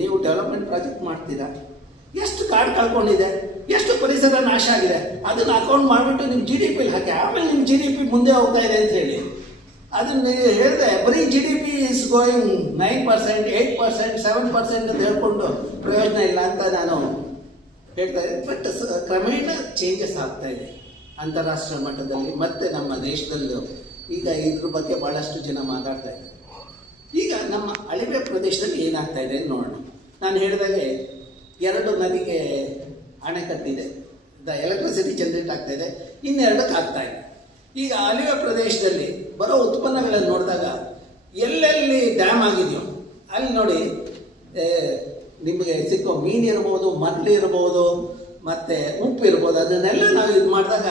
ನೀವು ಡೆವಲಪ್ಮೆಂಟ್ ಪ್ರಾಜೆಕ್ಟ್ ಮಾಡ್ತೀರಾ, ಎಷ್ಟು ಕಾಡು ಕಳ್ಕೊಂಡಿದೆ, ಎಷ್ಟು ಪರಿಸರ ನಾಶ ಆಗಿದೆ, ಅದನ್ನು ಅಕೌಂಟ್ ಮಾಡಿಬಿಟ್ಟು ನಿಮ್ಮ GDP ಹಾಕಿ, ಆಮೇಲೆ ನಿಮ್ಮ GDP ಮುಂದೆ ಹೋಗ್ತಾ ಇದೆ ಅಂತ ಹೇಳಿ. ಅದನ್ನು ಹೇಳಿದೆ, ಬರೀ GDP ಇಸ್ ಗೋಯಿಂಗ್ 9%, 8%, 7% ಅಂತ ಹೇಳ್ಕೊಂಡು ಪ್ರಯೋಜನ ಇಲ್ಲ ಅಂತ ನಾನು ಹೇಳ್ತಾ ಇದ್ದೆ. ಬಟ್ ಕ್ರಮೇಣ ಚೇಂಜಸ್ ಆಗ್ತಾ ಇದೆ ಅಂತಾರಾಷ್ಟ್ರೀಯ ಮಟ್ಟದಲ್ಲಿ ಮತ್ತು ನಮ್ಮ ದೇಶದಲ್ಲೂ. ಈಗ ಇದ್ರ ಬಗ್ಗೆ ಭಾಳಷ್ಟು ಜನ ಮಾತಾಡ್ತಾ ಇದ್ದಾರೆ. ಈಗ ನಮ್ಮ ಅಳಿವೆ ಪ್ರದೇಶದಲ್ಲಿ ಏನಾಗ್ತಾ ಇದೆ ನೋಡೋಣ. ನಾನು ಹೇಳಿದಾಗೆ 2 ನದಿಗೆ ಅಣೆಕಟ್ಟಿದೆ, ಎಲೆಕ್ಟ್ರಿಸಿಟಿ ಜನರೇಟ್ ಆಗ್ತಾ ಇದೆ, ಇನ್ನೆರಡಕ್ಕೆ ಆಗ್ತಾ ಇದೆ. ಈಗ ಅಳಿವೆ ಪ್ರದೇಶದಲ್ಲಿ ಬರೋ ಉತ್ಪನ್ನಗಳನ್ನು ನೋಡಿದಾಗ ಎಲ್ಲೆಲ್ಲಿ ಡ್ಯಾಮ್ ಆಗಿದೆಯೋ ಅಲ್ಲಿ ನೋಡಿ ನಿಮಗೆ ಸಿಕ್ಕೋ ಮೀನು ಇರ್ಬೋದು, ಮರಳು ಇರ್ಬೋದು, ಮತ್ತು ಉಪ್ಪು ಇರ್ಬೋದು, ಅದನ್ನೆಲ್ಲ ನಾವು ಇದು ಮಾಡಿದಾಗ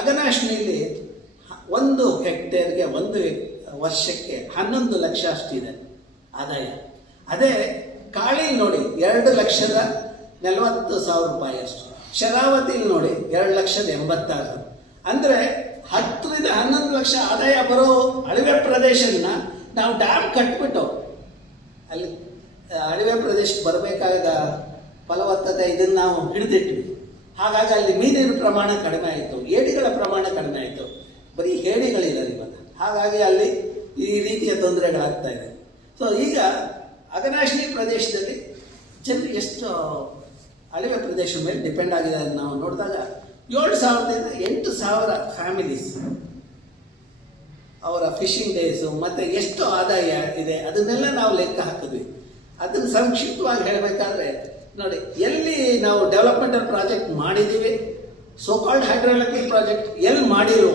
ಅಘನಾಶಿನಿಯಲ್ಲಿ 1 ಹೆಕ್ಟೇರ್ಗೆ 1 ವರ್ಷಕ್ಕೆ 11 ಲಕ್ಷ ಅಷ್ಟಿದೆ ಆದಾಯ. ಅದೇ ಕಾಳಿ ನೋಡಿ 2,40,000 ರೂಪಾಯಿ ಅಷ್ಟು. ಶರಾವತಿಲಿ ನೋಡಿ 2,80,000. ಅಂದರೆ 10ರಿಂದ 11 ಲಕ್ಷ ಆದಾಯ ಬರೋ ಅಳಿವೆ ಪ್ರದೇಶನ ನಾವು ಡ್ಯಾಮ್ ಕಟ್ಬಿಟ್ಟು ಅಲ್ಲಿ ಅಳಿವೆ ಪ್ರದೇಶಕ್ಕೆ ಬರಬೇಕಾದ ಫಲವತ್ತತೆ ಇದನ್ನು ನಾವು ಹಿಡಿದಿಟ್ವಿ. ಹಾಗಾಗಿ ಅಲ್ಲಿ ಮೀನಿನ ಪ್ರಮಾಣ ಕಡಿಮೆ ಆಯಿತು, ಏಡಿಗಳ ಪ್ರಮಾಣ ಕಡಿಮೆ ಆಯಿತು, ಬರೀ ಏಡಿಗಳಿದ್ದಾರೆ ಇವಾಗ. ಹಾಗಾಗಿ ಅಲ್ಲಿ ಈ ರೀತಿಯ ತೊಂದರೆಗಳಾಗ್ತಾ ಇದೆ. ಸೊ ಈಗ ಅಘನಾಶಿನಿ ಪ್ರದೇಶದಲ್ಲಿ ಜನರು ಎಷ್ಟು ಅಳಿವೆ ಪ್ರದೇಶದ ಮೇಲೆ ಡಿಪೆಂಡ್ ಆಗಿದೆ ಅಂತ ನಾವು ನೋಡಿದಾಗ 7,000ದಿಂದ 8,000 ಫ್ಯಾಮಿಲೀಸ್ ಅವರ ಫಿಶಿಂಗ್ ಡೇಸು ಮತ್ತು ಎಷ್ಟು ಆದಾಯ ಇದೆ ಅದನ್ನೆಲ್ಲ ನಾವು ಲೆಕ್ಕ ಹಾಕಿದ್ವಿ. ಅದನ್ನು ಸಂಕ್ಷಿಪ್ತವಾಗಿ ಹೇಳಬೇಕಾದ್ರೆ ನೋಡಿ, ಎಲ್ಲಿ ನಾವು ಡೆವಲಪ್ಮೆಂಟಲ್ ಪ್ರಾಜೆಕ್ಟ್ ಮಾಡಿದ್ದೀವಿ, ಸೋಕಾಲ್ಡ್ ಹೈಡ್ರೋಎಲೆಕ್ಟ್ರಿಕ್ ಪ್ರಾಜೆಕ್ಟ್ ಎಲ್ಲಿ ಮಾಡಿರೋ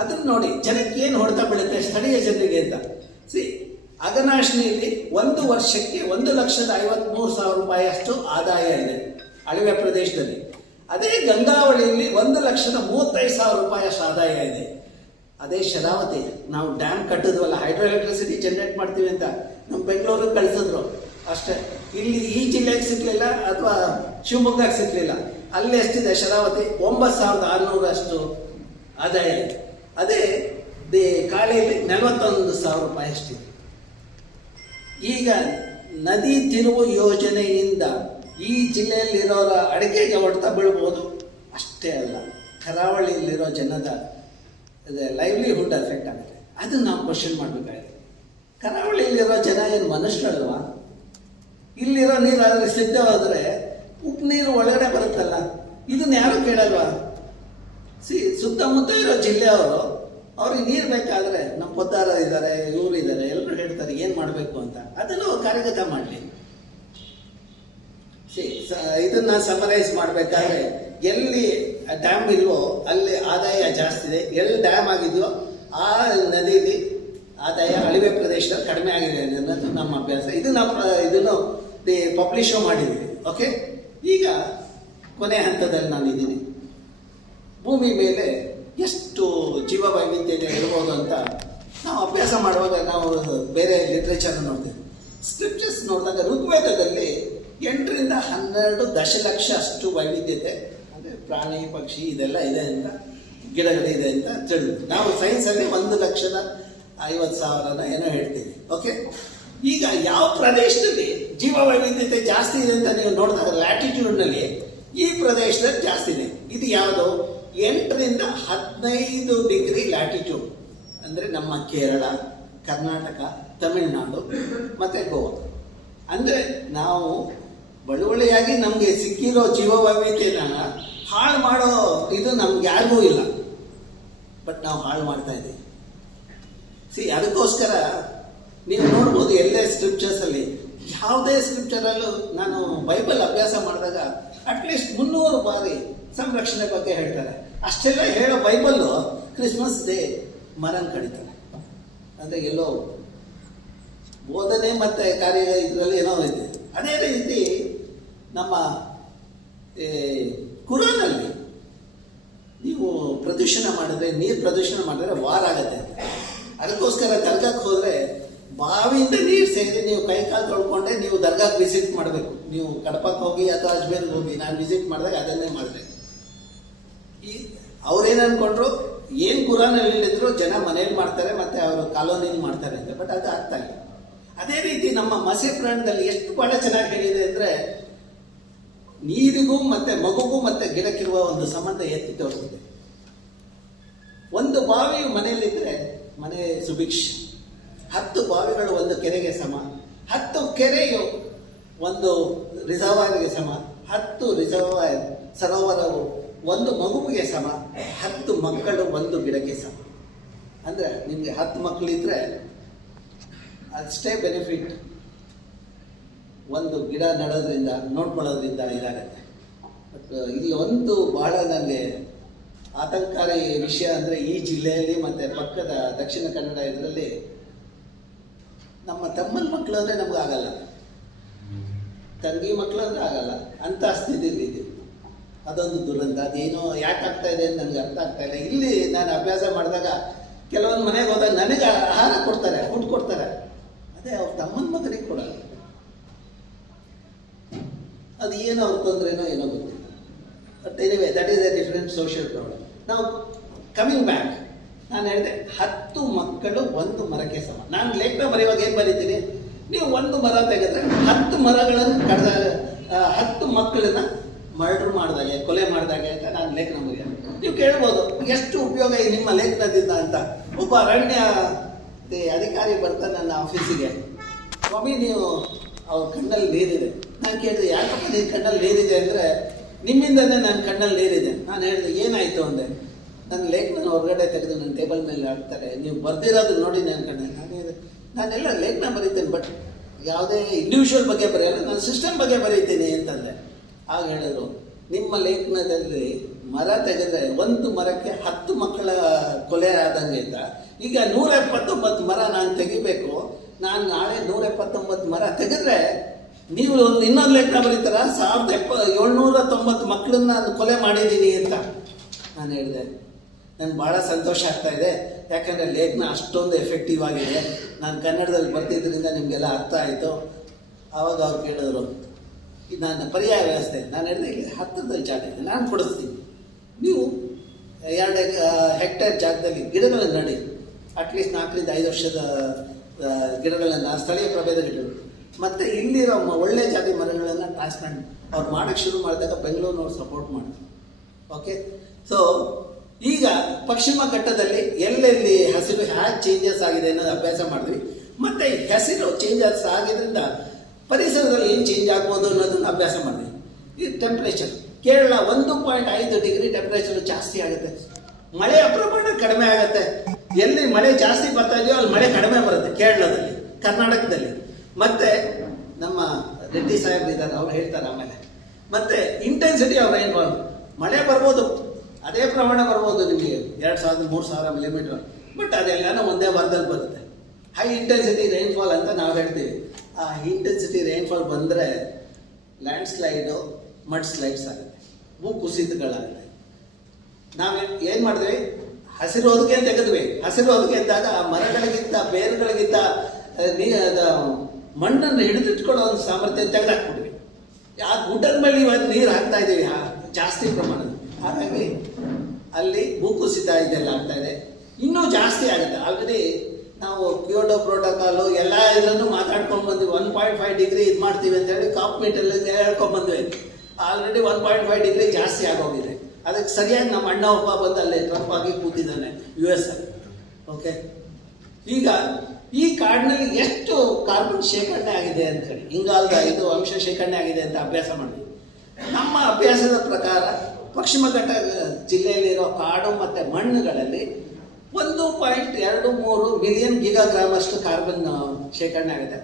ಅದನ್ನು ನೋಡಿ ಜನಕ್ಕೆ ಏನು ಹೊಡೆತ ಬೀಳುತ್ತೆ ಸ್ಥಳೀಯ ಜನರಿಗೆ ಅಂತ. ಅಘನಾಶಿನಿಯಲ್ಲಿ 1 ವರ್ಷಕ್ಕೆ 1,53,000 ರೂಪಾಯಿ ಅಷ್ಟು ಆದಾಯ ಇದೆ ಅಳಿವೆ ಪ್ರದೇಶದಲ್ಲಿ. ಅದೇ ಗಂಗಾವಳಿಯಲ್ಲಿ 1,35,000 ರೂಪಾಯಿ ಅಷ್ಟು ಆದಾಯ ಇದೆ. ಅದೇ ಶರಾವತಿ ನಾವು ಡ್ಯಾಮ್ ಕಟ್ಟಿದ್ವಲ್ಲ, ಹೈಡ್ರೋ ಎಲೆಕ್ಟ್ರಿಸಿಟಿ ಜನರೇಟ್ ಮಾಡ್ತೀವಿ ಅಂತ ನಮ್ಮ ಬೆಂಗಳೂರಿಗೆ ಕಳಿಸಿದ್ರು ಅಷ್ಟೇ. ಇಲ್ಲಿ ಈ ಜಿಲ್ಲೆಗೆ ಸಿಕ್ಕಲಿಲ್ಲ ಅಥವಾ ಶಿವಮೊಗ್ಗಕ್ಕೆ ಸಿಕ್ಕಲಿಲ್ಲ. ಅಲ್ಲಿ ಎಷ್ಟಿದೆ ಶರಾವತಿ? 9,600 ಅಷ್ಟು ಆದಾಯ ಇದೆ. ಅದೇ ಕಾಳಿಯಲ್ಲಿ 41,000 ರೂಪಾಯಿ ಅಷ್ಟಿದೆ. ಈಗ ನದಿ ತಿರುವು ಯೋಜನೆಯಿಂದ ಈ ಜಿಲ್ಲೆಯಲ್ಲಿರೋರ ಅಡಿಕೆಗೆ ಹೊಡೆತ ಬೀಳ್ಬೋದು ಅಷ್ಟೇ ಅಲ್ಲ, ಕರಾವಳಿಯಲ್ಲಿರೋ ಜನದ ಲೈವ್ಲಿಹುಡ್ ಎಫೆಕ್ಟ್ ಆಗುತ್ತೆ. ಅದನ್ನು ನಾವು ಕ್ವಶನ್ ಮಾಡಬೇಕಾಗಿದೆ. ಕರಾವಳಿಯಲ್ಲಿರೋ ಜನ ಏನು ಮನುಷ್ಯರಲ್ವಾ? ಇಲ್ಲಿರೋ ನೀರು ಆದರೆ ಸಿದ್ಧವಾದರೆ ಉಪ್ಪು ನೀರು ಒಳಗಡೆ ಬರುತ್ತಲ್ಲ, ಇದನ್ನ ಯಾರು ಕೇಳಲ್ವಾ? ಸುತ್ತಮುತ್ತ ಇರೋ ಜಿಲ್ಲೆಯವರು ಅವ್ರಿಗೆ ನೀರು ಬೇಕಾದರೆ ನಮ್ಮ ಪೊದ್ದಾರ ಇದ್ದಾರೆ, ಇವರು ಇದ್ದಾರೆ, ಎಲ್ಲರೂ ಹೇಳ್ತಾರೆ ಏನು ಮಾಡಬೇಕು ಅಂತ. ಅದನ್ನು ಕಾರ್ಯಗತ ಮಾಡಲಿ. ಇದನ್ನ ಸಮರೈಸ್ ಮಾಡಬೇಕಾದ್ರೆ ಎಲ್ಲಿ ಡ್ಯಾಮ್ ಇಲ್ವೋ ಅಲ್ಲಿ ಆದಾಯ ಜಾಸ್ತಿ ಇದೆ, ಎಲ್ಲಿ ಡ್ಯಾಮ್ ಆಗಿದೆಯೋ ಆ ನದಿಯಲ್ಲಿ ಆದಾಯ ಅಳಿವೆ ಪ್ರದೇಶದಲ್ಲಿ ಕಡಿಮೆ ಆಗಿದೆ ಅನ್ನೋದು ನಮ್ಮ ಅಭ್ಯಾಸ. ಇದನ್ನು ಪಬ್ಲಿಷ್ ಮಾಡಿದ್ದೀವಿ. ಓಕೆ, ಈಗ ಕೊನೆ ಹಂತದಲ್ಲಿ ನಾನಿದ್ದೀನಿ. ಭೂಮಿ ಮೇಲೆ ಎಷ್ಟು ಜೀವ ವೈವಿಧ್ಯತೆ ಇರ್ಬೋದು ಅಂತ ನಾವು ಅಭ್ಯಾಸ ಮಾಡುವಾಗ ನಾವು ಬೇರೆ ಲಿಟ್ರೇಚರ್ ನೋಡ್ತೀವಿ. ಸ್ಕ್ರಿಪ್ಚರ್ಸ್ ನೋಡಿದಾಗ ಋಗ್ವೇದದಲ್ಲಿ 8 ರಿಂದ 12 ದಶಲಕ್ಷ ಅಷ್ಟು ವೈವಿಧ್ಯತೆ, ಅಂದರೆ ಪ್ರಾಣಿ ಪಕ್ಷಿ ಇದೆಲ್ಲ ಇದೆ ಅಂತ, ಗಿಡಗಳಿದೆ ಅಂತ ತಿಳಿದು, ನಾವು ಸೈನ್ಸಲ್ಲಿ 1,50,000 ಏನೋ ಹೇಳ್ತೀವಿ. ಓಕೆ, ಈಗ ಯಾವ ಪ್ರದೇಶದಲ್ಲಿ ಜೀವ ವೈವಿಧ್ಯತೆ ಜಾಸ್ತಿ ಇದೆ ಅಂತ ನೀವು ನೋಡಿದಾಗ ಲ್ಯಾಟಿಟ್ಯೂಡ್ನಲ್ಲಿ ಈ ಪ್ರದೇಶದಲ್ಲಿ ಜಾಸ್ತಿ ಇದೆ. ಇದು ಯಾವುದು? 8 ರಿಂದ 15 ಡಿಗ್ರಿ ಲ್ಯಾಟಿಟ್ಯೂಡ್, ಅಂದರೆ ನಮ್ಮ ಕೇರಳ, ಕರ್ನಾಟಕ, ತಮಿಳುನಾಡು ಮತ್ತು ಗೋವಾ. ಅಂದರೆ ನಾವು ಬಳುವಳಿಯಾಗಿ ನಮಗೆ ಸಿಕ್ಕಿರೋ ಜೀವ ವೈವಿಧ್ಯತೆನ ಹಾಳು ಮಾಡೋ ಇದು ನಮ್ಗೆ ಯಾರಿಗೂ ಇಲ್ಲ, ಬಟ್ ನಾವು ಹಾಳು ಮಾಡ್ತಾ ಇದ್ದೀವಿ. ಅದಕ್ಕೋಸ್ಕರ ನೀವು ನೋಡ್ಬೋದು ಎಲ್ಲೇ ಸ್ಕ್ರಿಪ್ಚರ್ಸಲ್ಲಿ, ಯಾವುದೇ ಸ್ಕ್ರಿಪ್ಚರಲ್ಲೂ ನಾನು ಬೈಬಲ್ ಅಭ್ಯಾಸ ಮಾಡಿದಾಗ ಅಟ್ಲೀಸ್ಟ್ 300 ಬಾರಿ ಸಂರಕ್ಷಣೆ ಬಗ್ಗೆ ಹೇಳ್ತಾರೆ. ಅಷ್ಟೆಲ್ಲ ಹೇಳೋ ಬೈಬಲ್ಲು ಕ್ರಿಸ್ಮಸ್ ಡೇ ಮರನ ಕಡಿತಾರೆ. ಅಂದರೆ ಎಲ್ಲೋ ಬೋಧನೆ ಮತ್ತು ಕಾರ್ಯ ಇದರಲ್ಲಿ ಏನೋ ಇದೆ. ಅದೇ ರೀತಿ ನಮ್ಮ ಕುರಾನಲ್ಲಿ ನೀವು ಪ್ರದೂಷಣ ಮಾಡಿದ್ರೆ, ನೀರು ಪ್ರದೂಷಣ ಮಾಡಿದ್ರೆ ವಾರ ಆಗತ್ತೆ ಅಂತ. ಅದಕ್ಕೋಸ್ಕರ ದರ್ಗಾಕ್ಕೆ ಹೋದರೆ ಬಾವಿಯಿಂದ ನೀರು ಸೇರಿ ನೀವು ಕೈ ಕಾಲು ತೊಳ್ಕೊಂಡೆ ನೀವು ದರ್ಗಾಕ್ಕೆ ವಿಸಿಟ್ ಮಾಡಬೇಕು. ನೀವು ಕಡಪಕ್ಕೆ ಹೋಗಿ ಅಥವಾ ಅಜ್ಮೇರ್ಗೆ ಹೋಗಿ ನಾನು ವಿಸಿಟ್ ಮಾಡಿದಾಗ ಅದನ್ನೇ ಮಾಡಿದೆ. ಅವ್ರೇನು ಅಂದ್ಕೊಂಡ್ರು, ಏನು ಕುರಾನಲ್ಲಿ ಹೇಳಿದ್ರು ಜನ ಮನೇಲಿ ಮಾಡ್ತಾರೆ ಮತ್ತು ಅವರು ಕಾಲೋನಿಯಲ್ಲಿ ಮಾಡ್ತಾರೆ ಅಂತ, ಬಟ್ ಅದು ಆಗ್ತಾ ಇಲ್ಲ. ಅದೇ ರೀತಿ ನಮ್ಮ ಮತ್ಸ್ಯ ಪ್ರಾಣದಲ್ಲಿ ಎಷ್ಟು ಬಹಳ ಚೆನ್ನಾಗಿ ಹೇಳಿದೆ ಅಂದರೆ, ನೀರಿಗೂ ಮತ್ತು ಮಗುಗೂ ಮತ್ತು ಗಿಡಕ್ಕಿರುವ ಒಂದು ಸಂಬಂಧ ಎತ್ತಿ ತೋರಿಸಿದೆ. ಒಂದು ಬಾವಿಯು ಮನೆಯಲ್ಲಿದ್ದರೆ ಮನೆ ಸುಭಿಕ್ಷ. 10 ಬಾವಿಗಳು ಒಂದು ಕೆರೆಗೆ ಸಮ, 10 ಕೆರೆಯು ಒಂದು ರಿಸರ್ವಾಯರ್ಗೆ ಸಮ, 10 ರಿಸರ್ವಾಯರ್ ಸರೋವರವು ಒಂದು ಮಗುವಿಗೆ ಸಮ, 10 ಮಕ್ಕಳು ಒಂದು ಗಿಡಕ್ಕೆ ಸಮ. ಅಂದರೆ ನಿಮಗೆ 10 ಮಕ್ಕಳಿದ್ರೆ ಅಷ್ಟೇ ಬೆನಿಫಿಟ್ ಒಂದು ಗಿಡ ನೆಡೋದ್ರಿಂದ, ನೋಡ್ಕೊಳ್ಳೋದ್ರಿಂದ ಇದಾಗತ್ತೆ. ಬಟ್ ಇಲ್ಲಿ ಒಂದು ಬಹಳ ನನಗೆ ಆತಂಕಕಾರಿ ವಿಷಯ ಅಂದರೆ, ಈ ಜಿಲ್ಲೆಯಲ್ಲಿ ಮತ್ತು ಪಕ್ಕದ ದಕ್ಷಿಣ ಕನ್ನಡ ಇದರಲ್ಲಿ ನಮ್ಮ ತಮ್ಮನ ಮಕ್ಕಳು ಅಂದರೆ ನಮ್ಗೆ ಆಗಲ್ಲ, ತಂಗಿ ಮಕ್ಕಳು ಅಂದರೆ ಆಗಲ್ಲ, ಅಂಥ ಸ್ಥಿತಿಯಲ್ಲಿ ಇದೆ. ಅದೊಂದು ದುರಂತ. ಅದೇನೋ ಯಾಕೆ ಆಗ್ತಾ ಇದೆ ಅಂತ ನನಗೆ ಅರ್ಥ ಆಗ್ತಾ ಇಲ್ಲ. ಇಲ್ಲಿ ನಾನು ಅಭ್ಯಾಸ ಮಾಡಿದಾಗ ಕೆಲವೊಂದು ಮನೆಗೆ ಹೋದಾಗ ನನಗೆ ಆಹಾರ ಕೊಡ್ತಾರೆ, ಫುಡ್ ಕೊಡ್ತಾರೆ, ಅದೇ ಅವ್ರ ತಮ್ಮನ ಮಗನಿಗೆ ಕೊಡಲ್ಲ. ಅದು ಏನೋ ಅವ್ರ ತೊಂದರೆನೋ ಏನೋ ಗೊತ್ತಿಲ್ಲ. But anyway that is A different social problem. ನಾವು ಕಮಿಂಗ್ ಬ್ಯಾಕ್, ನಾನು ಹೇಳಿದೆ 10 ಮಕ್ಕಳು ಒಂದು ಮರಕ್ಕೆ ಸಮ. ನಾನು ಲೇಖನ ಬರೆಯುವಾಗ ಏನು ಬರೀತೀನಿ, ನೀವು ಒಂದು ಮರ ತೆಗೆದ್ರೆ 10 ಮರಗಳನ್ನು ಕಡ್ದ 10 ಮಕ್ಕಳನ್ನ ಮರ್ಡರ್ ಮಾಡಿದಾಗೆ, ಕೊಲೆ ಮಾಡಿದಾಗೆ ಅಂತ ನಾನು ಲೇಖನ ಬರೆಯೋದು. ನೀವು ಕೇಳ್ಬೋದು ಎಷ್ಟು ಉಪಯೋಗ ನಿಮ್ಮ ಲೇಖನದಿಂದ ಅಂತ. ಒಬ್ಬ ಅರಣ್ಯ ಅಧಿಕಾರಿ ಬರ್ತಾನೆ ನನ್ನ ಆಫೀಸಿಗೆ, ಸ್ವಾಮಿ ನೀವು ಅವ್ರ ಕಣ್ಣಲ್ಲಿ ನೀರಿದೆ. ನಾನು ಕೇಳಿದೆ, ಯಾಕಪ್ಪ ನೀನು ಕಣ್ಣಲ್ಲಿ ನೀರಿದೆ ಅಂದರೆ, ನಿಮ್ಮಿಂದನೇ ನನ್ನ ಕಣ್ಣಲ್ಲಿ ನೀರಿದೆ. ನಾನು ಹೇಳಿದೆ, ಏನಾಯಿತು ಅಂದೆ. ನನ್ನ ಲೇಖನ ಹೊರಗಡೆ ತೆಗೆದು ನನ್ನ ಟೇಬಲ್ ಮೇಲೆ ಹಾಕ್ತಾರೆ, ನೀವು ಬರ್ದಿರೋದು ನೋಡಿ ನನ್ನ ಕಣ್ಣಲ್ಲಿ. ನಾನೆಲ್ಲ ಲೇಖನ ಬರೀತೇನೆ, ಬಟ್ ಯಾವುದೇ ಇಂಡಿವಿಜುವಲ್ ಬಗ್ಗೆ ಬರೆಯಲ್ಲ, ನಾನು ಸಿಸ್ಟಮ್ ಬಗ್ಗೆ ಬರೀತೀನಿ ಅಂತಂದೆ. ಆಗ ಹೇಳಿದ್ರು, ನಿಮ್ಮ ಲೇಖನದಲ್ಲಿ ಮರ ತೆಗೆದ್ರೆ ಒಂದು ಮರಕ್ಕೆ 10 ಮಕ್ಕಳ ಕೊಲೆ ಆದಂಗೆ ಅಂತ. ಈಗ 179 ಮರ ನಾನು ತೆಗಿಬೇಕು, ನಾನು ನಾಳೆ 179 ಮರ ತೆಗೆದ್ರೆ ನೀವು ಇನ್ನೊಂದು ಲೇಖನ ಬರೀತಾರ 1790 ಮಕ್ಕಳನ್ನ ನಾನು ಕೊಲೆ ಮಾಡಿದ್ದೀನಿ ಅಂತ. ನಾನು ಹೇಳಿದೆ, ನನಗೆ ಭಾಳ ಸಂತೋಷ ಆಗ್ತಾ ಇದೆ, ಯಾಕಂದರೆ ಲೇಖನ ಅಷ್ಟೊಂದು ಎಫೆಕ್ಟಿವ್ ಆಗಿದೆ. ನಾನು ಕನ್ನಡದಲ್ಲಿ ಬರ್ತಿದ್ದರಿಂದ ನಿಮಗೆಲ್ಲ ಅರ್ಥ ಆಯಿತು. ಆವಾಗ ಅವ್ರು ಕೇಳಿದ್ರು, ಇದು ನನ್ನ ಪರ್ಯಾಯ ವ್ಯವಸ್ಥೆ. ನಾನು ಹೇಳಿದೆ, ಇಲ್ಲಿ ಹತ್ತಿರದಲ್ಲಿ ಜಾಗ ಇದೆ, ನಾನು ಕೊಡಿಸ್ತೀನಿ, ನೀವು 2 ಹೆಕ್ಟೇರ್ ಜಾಗದಲ್ಲಿ ಗಿಡಗಳನ್ನು ನಡಿ. ಅಟ್ಲೀಸ್ಟ್ 4 ರಿಂದ 5 ವರ್ಷದ ಗಿಡಗಳನ್ನು, ಸ್ಥಳೀಯ ಪ್ರಭೇದ ಗಿಡಗಳು, ಮತ್ತು ಇಲ್ಲಿರೋ ಒಳ್ಳೆ ಜಾತಿ ಮರಗಳನ್ನು ಟ್ರಾನ್ಸ್ಪ್ಲಾಂಟ್ ಅವ್ರು ಮಾಡೋಕ್ಕೆ ಶುರು ಮಾಡಿದಾಗ ಬೆಂಗಳೂರಿನವ್ರು ಸಪೋರ್ಟ್ ಮಾಡ್ತಾರೆ. ಓಕೆ, ಸೊ ಈಗ ಪಶ್ಚಿಮ ಘಟ್ಟದಲ್ಲಿ ಎಲ್ಲೆಲ್ಲಿ ಹಸಿರು ಹ್ಯಾಕ್ ಚೇಂಜಸ್ ಆಗಿದೆ ಅನ್ನೋದು ಅಭ್ಯಾಸ ಮಾಡಿದ್ವಿ. ಮತ್ತೆ ಹಸಿರು ಚೇಂಜಸ್ ಆಗಿದ್ರಿಂದ ಪರಿಸರದಲ್ಲಿ ಏನು ಚೇಂಜ್ ಆಗ್ಬೋದು ಅನ್ನೋದನ್ನ ಅಭ್ಯಾಸ ಮಾಡಿದ್ವಿ. ಈ ಟೆಂಪ್ರೇಚರ್ ಕೇರಳ 1.5 ಡಿಗ್ರಿ ಟೆಂಪ್ರೇಚರ್ ಜಾಸ್ತಿ ಆಗುತ್ತೆ, ಮಳೆಯ ಪ್ರಮಾಣ ಕಡಿಮೆ ಆಗುತ್ತೆ. ಎಲ್ಲಿ ಮಳೆ ಜಾಸ್ತಿ ಬರ್ತಾ ಇದೆಯೋ ಅಲ್ಲಿ ಮಳೆ ಕಡಿಮೆ ಬರುತ್ತೆ ಕೇರಳದಲ್ಲಿ, ಕರ್ನಾಟಕದಲ್ಲಿ. ಮತ್ತೆ ನಮ್ಮ ರೆಡ್ಡಿ ಸಾಹೇಬ್ ಇದ್ದಾರೆ, ಅವ್ರು ಹೇಳ್ತಾರೆ ಆಮೇಲೆ. ಮತ್ತೆ ಇಂಟೆನ್ಸಿಟಿ ಆಫ್ ರೈನ್ಫಾಲ್, ಮಳೆ ಬರ್ಬೋದು, ಅದೇ ಪ್ರಮಾಣ ಬರ್ಬೋದು ನಿಮಗೆ 2000-3000 ಮಿಲಿಮೀಟರ್, ಬಟ್ ಅದೆಲ್ಲನೂ ಒಂದೇ ವಾರದಲ್ಲಿ ಬರುತ್ತೆ. ಹೈ ಇಂಟೆನ್ಸಿಟಿ ರೈನ್ಫಾಲ್ ಅಂತ ನಾವು ಹೇಳ್ತೀವಿ. ಆ ಇಂಟೆನ್ಸಿಟಿ ರೈನ್ಫಾಲ್ ಬಂದರೆ ಲ್ಯಾಂಡ್ ಸ್ಲೈಡು, ಮಡ್ ಸ್ಲೈಡ್ಸ್ ಆಗುತ್ತೆ, ಭೂ ಕುಸಿತಗಳಾಗುತ್ತೆ. ನಾವು ಏನು ಮಾಡಿದ್ವಿ, ಹಸಿರು ಹೊದಿಕೆ ತೆಗೆದ್ವಿ. ಹಸಿರು ಹೊದಿಕೆ ಇದ್ದಾಗ ಮರಗಳಿಗಿಂತ ಬೇರುಗಳಿಗಿಂತ ಮಣ್ಣನ್ನು ಹಿಡಿದಿಟ್ಕೊಳ್ಳೋ ಒಂದು ಸಾಮರ್ಥ್ಯ ತೆಗೆದಾಕ್ಬಿಟ್ವಿ. ಆ ಗುಡ್ಡದ ಮೇಲೆ ಇವಾಗ ನೀರು ಹಾಕ್ತಾ ಇದ್ದೀವಿ ಜಾಸ್ತಿ ಪ್ರಮಾಣದ, ಹಾಗಾಗಿ ಅಲ್ಲಿ ಭೂಕುಸಿತ ಇದೆಲ್ಲ ಆಗ್ತಾ ಇದೆ, ಇನ್ನೂ ಜಾಸ್ತಿ ಆಗುತ್ತೆ. ಆಲ್ರೆಡಿ ನಾವು ಕ್ಯೋಟೋ ಪ್ರೋಟೋಕಾಲು ಎಲ್ಲ ಇದನ್ನು ಮಾತಾಡ್ಕೊಂಡು ಬಂದ್ವಿ. 1.5 ಡಿಗ್ರಿ ಇದು ಮಾಡ್ತೀವಿ ಅಂತ ಹೇಳಿ ಕಾಪ್ ಮೀಟಲ್ಲಿ ಹೇಳ್ಕೊಂಡು ಬಂದ್ವಿ. ಆಲ್ರೆಡಿ 1.5 ಡಿಗ್ರಿ ಜಾಸ್ತಿ ಆಗೋಗಿದೆ. ಅದಕ್ಕೆ ಸರಿಯಾಗಿ ನಮ್ಮ ಅಣ್ಣ ಒಬ್ಬ ಬಂದು ಅಲ್ಲಿ ಟ್ರಂಪ್ ಆಗಿ ಕೂತಿದ್ದಾನೆ US ಅಲ್ಲಿ. ಓಕೆ, ಈಗ ಈ ಕಾಡಿನಲ್ಲಿ ಎಷ್ಟು ಕಾರ್ಬನ್ ಶೇಖರಣೆ ಆಗಿದೆ ಅಂತ ಹೇಳಿ, ಇಂಗಾಲದ ಇದು ಅಂಶ ಶೇಖರಣೆ ಆಗಿದೆ ಅಂತ ಅಭ್ಯಾಸ ಮಾಡಿದ್ವಿ. ನಮ್ಮ ಅಭ್ಯಾಸದ ಪ್ರಕಾರ ಪಶ್ಚಿಮ ಘಟ್ಟ ಜಿಲ್ಲೆಯಲ್ಲಿರೋ ಕಾಡು ಮತ್ತು ಮಣ್ಣುಗಳಲ್ಲಿ 1.23 ಮಿಲಿಯನ್ ಗಿಗಾಗ್ರಾಮ್ ಅಷ್ಟು ಕಾರ್ಬನ್ ಶೇಖರಣೆ ಆಗಿದೆ.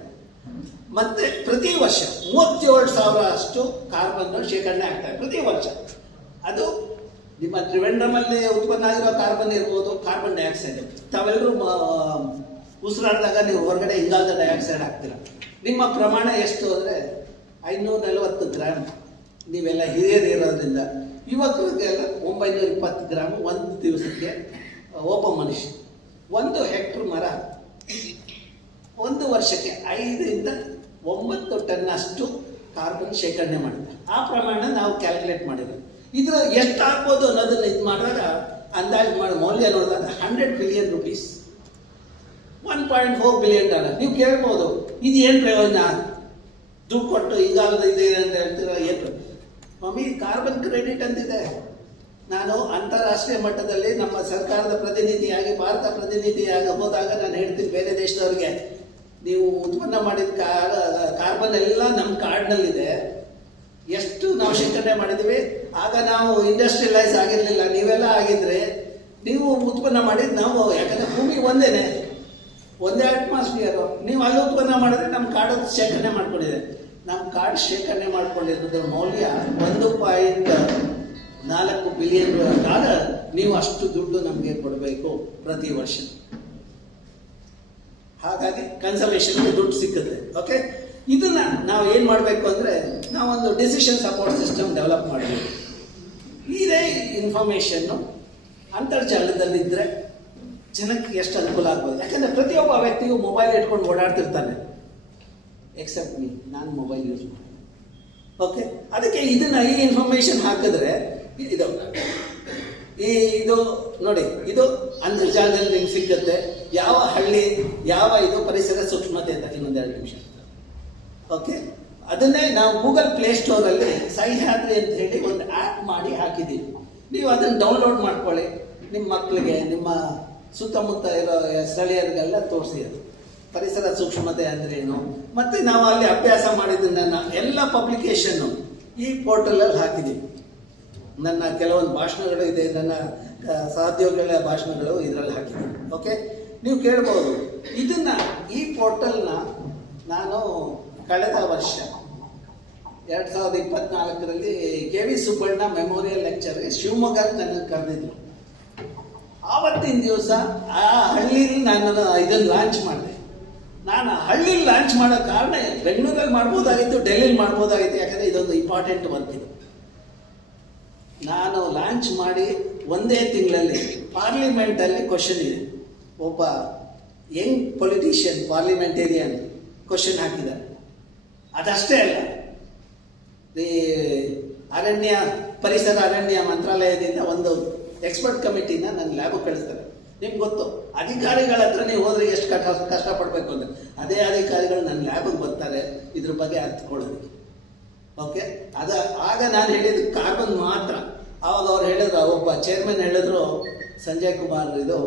ಮತ್ತೆ ಪ್ರತಿ ವರ್ಷ 37,000 ಅಷ್ಟು ಕಾರ್ಬನ್ ಶೇಖರಣೆ ಆಗ್ತದೆ ಪ್ರತಿ ವರ್ಷ. ಅದು ನಿಮ್ಮ ತ್ರಿವೆಂಡ್ರಮಲ್ಲಿ ಉತ್ಪನ್ನ ಆಗಿರೋ ಕಾರ್ಬನ್ ಇರ್ಬೋದು, ಕಾರ್ಬನ್ ಡೈಆಕ್ಸೈಡ್. ತಾವೆಲ್ಲರೂ ಉಸಿರಾಡಿದಾಗ ನೀವು ಹೊರಗಡೆ ಇಂಗಾಲದ ಡೈಆಕ್ಸೈಡ್ ಹಾಕ್ತೀರ. ನಿಮ್ಮ ಪ್ರಮಾಣ ಎಷ್ಟು ಅಂದರೆ 540 ಗ್ರಾಮ್. ನೀವೆಲ್ಲ ಹಿರಿಯರು ಇರೋದ್ರಿಂದ ಯುವಕರಿಗೆಲ್ಲ 920 ಗ್ರಾಮ್ ಒಂದು ದಿವಸಕ್ಕೆ. ಒಬ್ಬ ಮನುಷ್ಯ 1 ಹೆಕ್ಟರ್ ಮರ 1 ವರ್ಷಕ್ಕೆ 5ರಿಂದ 9 ಟನ್ ಅಷ್ಟು ಕಾರ್ಬನ್ ಶೇಖರಣೆ ಮಾಡಿದೆ. ಆ ಪ್ರಮಾಣ ನಾವು ಕ್ಯಾಲ್ಕುಲೇಟ್ ಮಾಡಿದ್ವಿ. ಇದು ಎಷ್ಟಾಗ್ಬೋದು ಅನ್ನೋದನ್ನ ಇದು ಮಾಡಿದಾಗ ಅಂದಾಜು ಮಾಡಿ ಮೌಲ್ಯ ನೋಡಿದಾಗ 100 ಬಿಲಿಯನ್ ರುಪೀಸ್, 1.4 ಬಿಲಿಯನ್ ಡಾಲರ್. ನೀವು ಕೇಳ್ಬೋದು, ಇದು ಏನು ಪ್ರಯೋಜನ, ದುಡ್ಡು ಕೊಟ್ಟು ಈಗಾಗಲೇ ಇದೆ ಅಂತ ಹೇಳ್ತೀರ, ಏನು ಮಮ್ಮಿ? ಕಾರ್ಬನ್ ಕ್ರೆಡಿಟ್ ಅಂತಿದೆ. ನಾನು ಅಂತಾರಾಷ್ಟ್ರೀಯ ಮಟ್ಟದಲ್ಲಿ ನಮ್ಮ ಸರ್ಕಾರದ ಪ್ರತಿನಿಧಿಯಾಗಿ, ಭಾರತ ಪ್ರತಿನಿಧಿಯಾಗಿ ಹೋದಾಗ ನಾನು ಹೇಳ್ತೀನಿ ಬೇರೆ ದೇಶದವ್ರಿಗೆ, ನೀವು ಉತ್ಪನ್ನ ಮಾಡಿದ ಕಾರ್ಬನ್ ಎಲ್ಲ ನಮ್ಮ ಕಾಡಿನಲ್ಲಿದೆ, ಎಷ್ಟು ನಾವು ಶೇಖರಣೆ ಮಾಡಿದ್ವಿ. ಆಗ ನಾವು ಇಂಡಸ್ಟ್ರಿಯಲೈಸ್ ಆಗಿರಲಿಲ್ಲ, ನೀವೆಲ್ಲ ಆಗಿದ್ರೆ ನೀವು ಉತ್ಪನ್ನ ಮಾಡಿದ್ದು ನಾವು, ಯಾಕಂದರೆ ಭೂಮಿ ಒಂದೇ ಅಟ್ಮಾಸ್ಫಿಯರು. ನೀವು ಅಲ್ಲಿ ಉತ್ಪನ್ನ ಮಾಡಿದ್ರೆ ನಮ್ಮ ಕಾಡು ಶೇಖರಣೆ ಮಾಡ್ಕೊಂಡಿದೆ. ನಮ್ಮ ಕಾಡು ಶೇಖರಣೆ ಮಾಡ್ಕೊಂಡಿರೋದ್ರ ಮೌಲ್ಯ 1.4 ಬಿಲಿಯನ್ ಡಾಲರ್. ನೀವು ಅಷ್ಟು ದುಡ್ಡು ನಮಗೆ ಕೊಡಬೇಕು ಪ್ರತಿ ವರ್ಷ. ಹಾಗಾಗಿ ಕನ್ಸರ್ವೇಷನ್ಗೆ ದುಡ್ಡು ಸಿಕ್ಕುತ್ತೆ. ಓಕೆ, ಇದನ್ನ ನಾವು ಏನು ಮಾಡಬೇಕು ಅಂದರೆ, ನಾವೊಂದು ಡಿಸಿಷನ್ ಸಪೋರ್ಟ್ ಸಿಸ್ಟಮ್ ಡೆವಲಪ್ ಮಾಡಬೇಕು. ಇದೇ ಇನ್ಫಾರ್ಮೇಷನ್ನು ಅಂತರ್ಜಾಲದಲ್ಲಿದ್ದರೆ ಜನಕ್ಕೆ ಎಷ್ಟು ಅನುಕೂಲ ಆಗ್ಬೋದು. ಯಾಕಂದರೆ ಪ್ರತಿಯೊಬ್ಬ ವ್ಯಕ್ತಿಗೂ ಮೊಬೈಲ್ ಇಟ್ಕೊಂಡು ಓಡಾಡ್ತಿರ್ತಾನೆ, ಎಕ್ಸೆಪ್ಟ್ ಮೀ, ನಾನು ಮೊಬೈಲ್ ಯೂಸ್ ಮಾಡಿ. ಓಕೆ, ಅದಕ್ಕೆ ಇದನ್ನ ಈ ಇನ್ಫಾರ್ಮೇಷನ್ ಹಾಕಿದ್ರೆ ಇದು ನೋಡಿ, ಇದು ಅಂತರ್ಜಾಲದಲ್ಲಿ ನಿಮ್ಗೆ ಸಿಗುತ್ತೆ. ಯಾವ ಹಳ್ಳಿ, ಯಾವ ಇದು ಪರಿಸರ ಸೂಕ್ಷ್ಮತೆ ಅಂತ. ಇನ್ನೊಂದೆರಡು ನಿಮಿಷ. ಓಕೆ, ಅದನ್ನೇ ನಾವು ಗೂಗಲ್ ಪ್ಲೇಸ್ಟೋರಲ್ಲಿ ಸಹ್ಯಾದ್ರಿ ಅಂತ ಹೇಳಿ ಒಂದು ಆ್ಯಪ್ ಮಾಡಿ ಹಾಕಿದ್ದೀವಿ. ನೀವು ಅದನ್ನು ಡೌನ್ಲೋಡ್ ಮಾಡ್ಕೊಳ್ಳಿ, ನಿಮ್ಮ ಮಕ್ಕಳಿಗೆ, ನಿಮ್ಮ ಸುತ್ತಮುತ್ತ ಇರೋ ಸ್ಥಳೀಯರಿಗೆಲ್ಲ ತೋರಿಸಿ ಅದು ಪರಿಸರ ಸೂಕ್ಷ್ಮತೆ ಅಂದ್ರೇನು. ಮತ್ತು ನಾವು ಅಲ್ಲಿ ಅಭ್ಯಾಸ ಮಾಡಿದ್ದನ್ನ ಎಲ್ಲ ಪಬ್ಲಿಕೇಶನ್ನು ಈ ಪೋರ್ಟಲಲ್ಲಿ ಹಾಕಿದ್ದೀವಿ. ನನ್ನ ಕೆಲವೊಂದು ಭಾಷಣಗಳು ಇದೆ, ನನ್ನ ಸಹೋದ್ಯೋಗಿಗಳ ಭಾಷಣಗಳು ಇದರಲ್ಲಿ ಹಾಕಿದ್ದೀನಿ. ಓಕೆ, ನೀವು ಕೇಳ್ಬೋದು. ಇದನ್ನ ಈ ಪೋರ್ಟಲ್ನ ನಾನು ಕಳೆದ ವರ್ಷ 2024ರಲ್ಲಿ KV ಸುಬ್ಬಣ್ಣ ಮೆಮೋರಿಯಲ್ ಲೆಕ್ಚರ್ಗೆ ಶಿವಮೊಗ್ಗಕ್ಕೆ ನನಗೆ ಕರೆದಿದ್ರು. ಆವತ್ತಿನ ದಿವಸ ಆ ಹಳ್ಳಿಲಿ ನಾನು ಇದನ್ನು ಲಾಂಚ್ ಮಾಡಿದೆ. ನಾನು ಹಳ್ಳಿಲಿ ಲಾಂಚ್ ಮಾಡೋ ಕಾರಣ ಬೆಂಗಳೂರಲ್ಲಿ ಮಾಡ್ಬೋದಾಗಿತ್ತು, ಡೆಲ್ಲಿಲಿ ಮಾಡ್ಬೋದಾಗಿತ್ತು, ಯಾಕಂದರೆ ಇದೊಂದು ಇಂಪಾರ್ಟೆಂಟ್ ವರ್ಕ್ ಇದೆ. ನಾನು ಲಾಂಚ್ ಮಾಡಿ ಒಂದೇ ತಿಂಗಳಲ್ಲಿ ಪಾರ್ಲಿಮೆಂಟಲ್ಲಿ ಕ್ವಶನ್ ಇದೆ. ಒಬ್ಬ ಯಂಗ್ ಪೊಲಿಟಿಷಿಯನ್ ಪಾರ್ಲಿಮೆಂಟೇರಿಯನ್ ಕ್ವಶನ್ ಹಾಕಿದ್ದಾರೆ. ಅದಷ್ಟೇ ಅಲ್ಲ, ಪರಿಸರ ಅರಣ್ಯ ಮಂತ್ರಾಲಯದಿಂದ ಒಂದು ಎಕ್ಸ್ಪರ್ಟ್ ಕಮಿಟಿನ ನನ್ನ ಲ್ಯಾಬ್ಗೆ ಕಳಿಸ್ತಾರೆ. ನಿಮ್ಗೆ ಗೊತ್ತು, ಅಧಿಕಾರಿಗಳ ಹತ್ರ ನೀವು ಹೋದ್ರೆ ಎಷ್ಟು ಕಷ್ಟಪಡಬೇಕು ಅಂತ. ಅದೇ ಅಧಿಕಾರಿಗಳು ನನ್ನ ಲ್ಯಾಬ್ಗೆ ಬರ್ತಾರೆ ಇದ್ರ ಬಗ್ಗೆ ಅರ್ಥಕೊಳ್ಳೋದಕ್ಕೆ. ಓಕೆ, ಆಗ ನಾನು ಹೇಳಿದ್ದು ಕಾರ್ಬನ್ ಮಾತ್ರ. ಆವಾಗ ಅವ್ರು ಹೇಳಿದ್ರು, ಒಬ್ಬ ಚೇರ್ಮನ್ ಹೇಳಿದ್ರು, ಸಂಜಯ್ ಕುಮಾರ್, ಇದು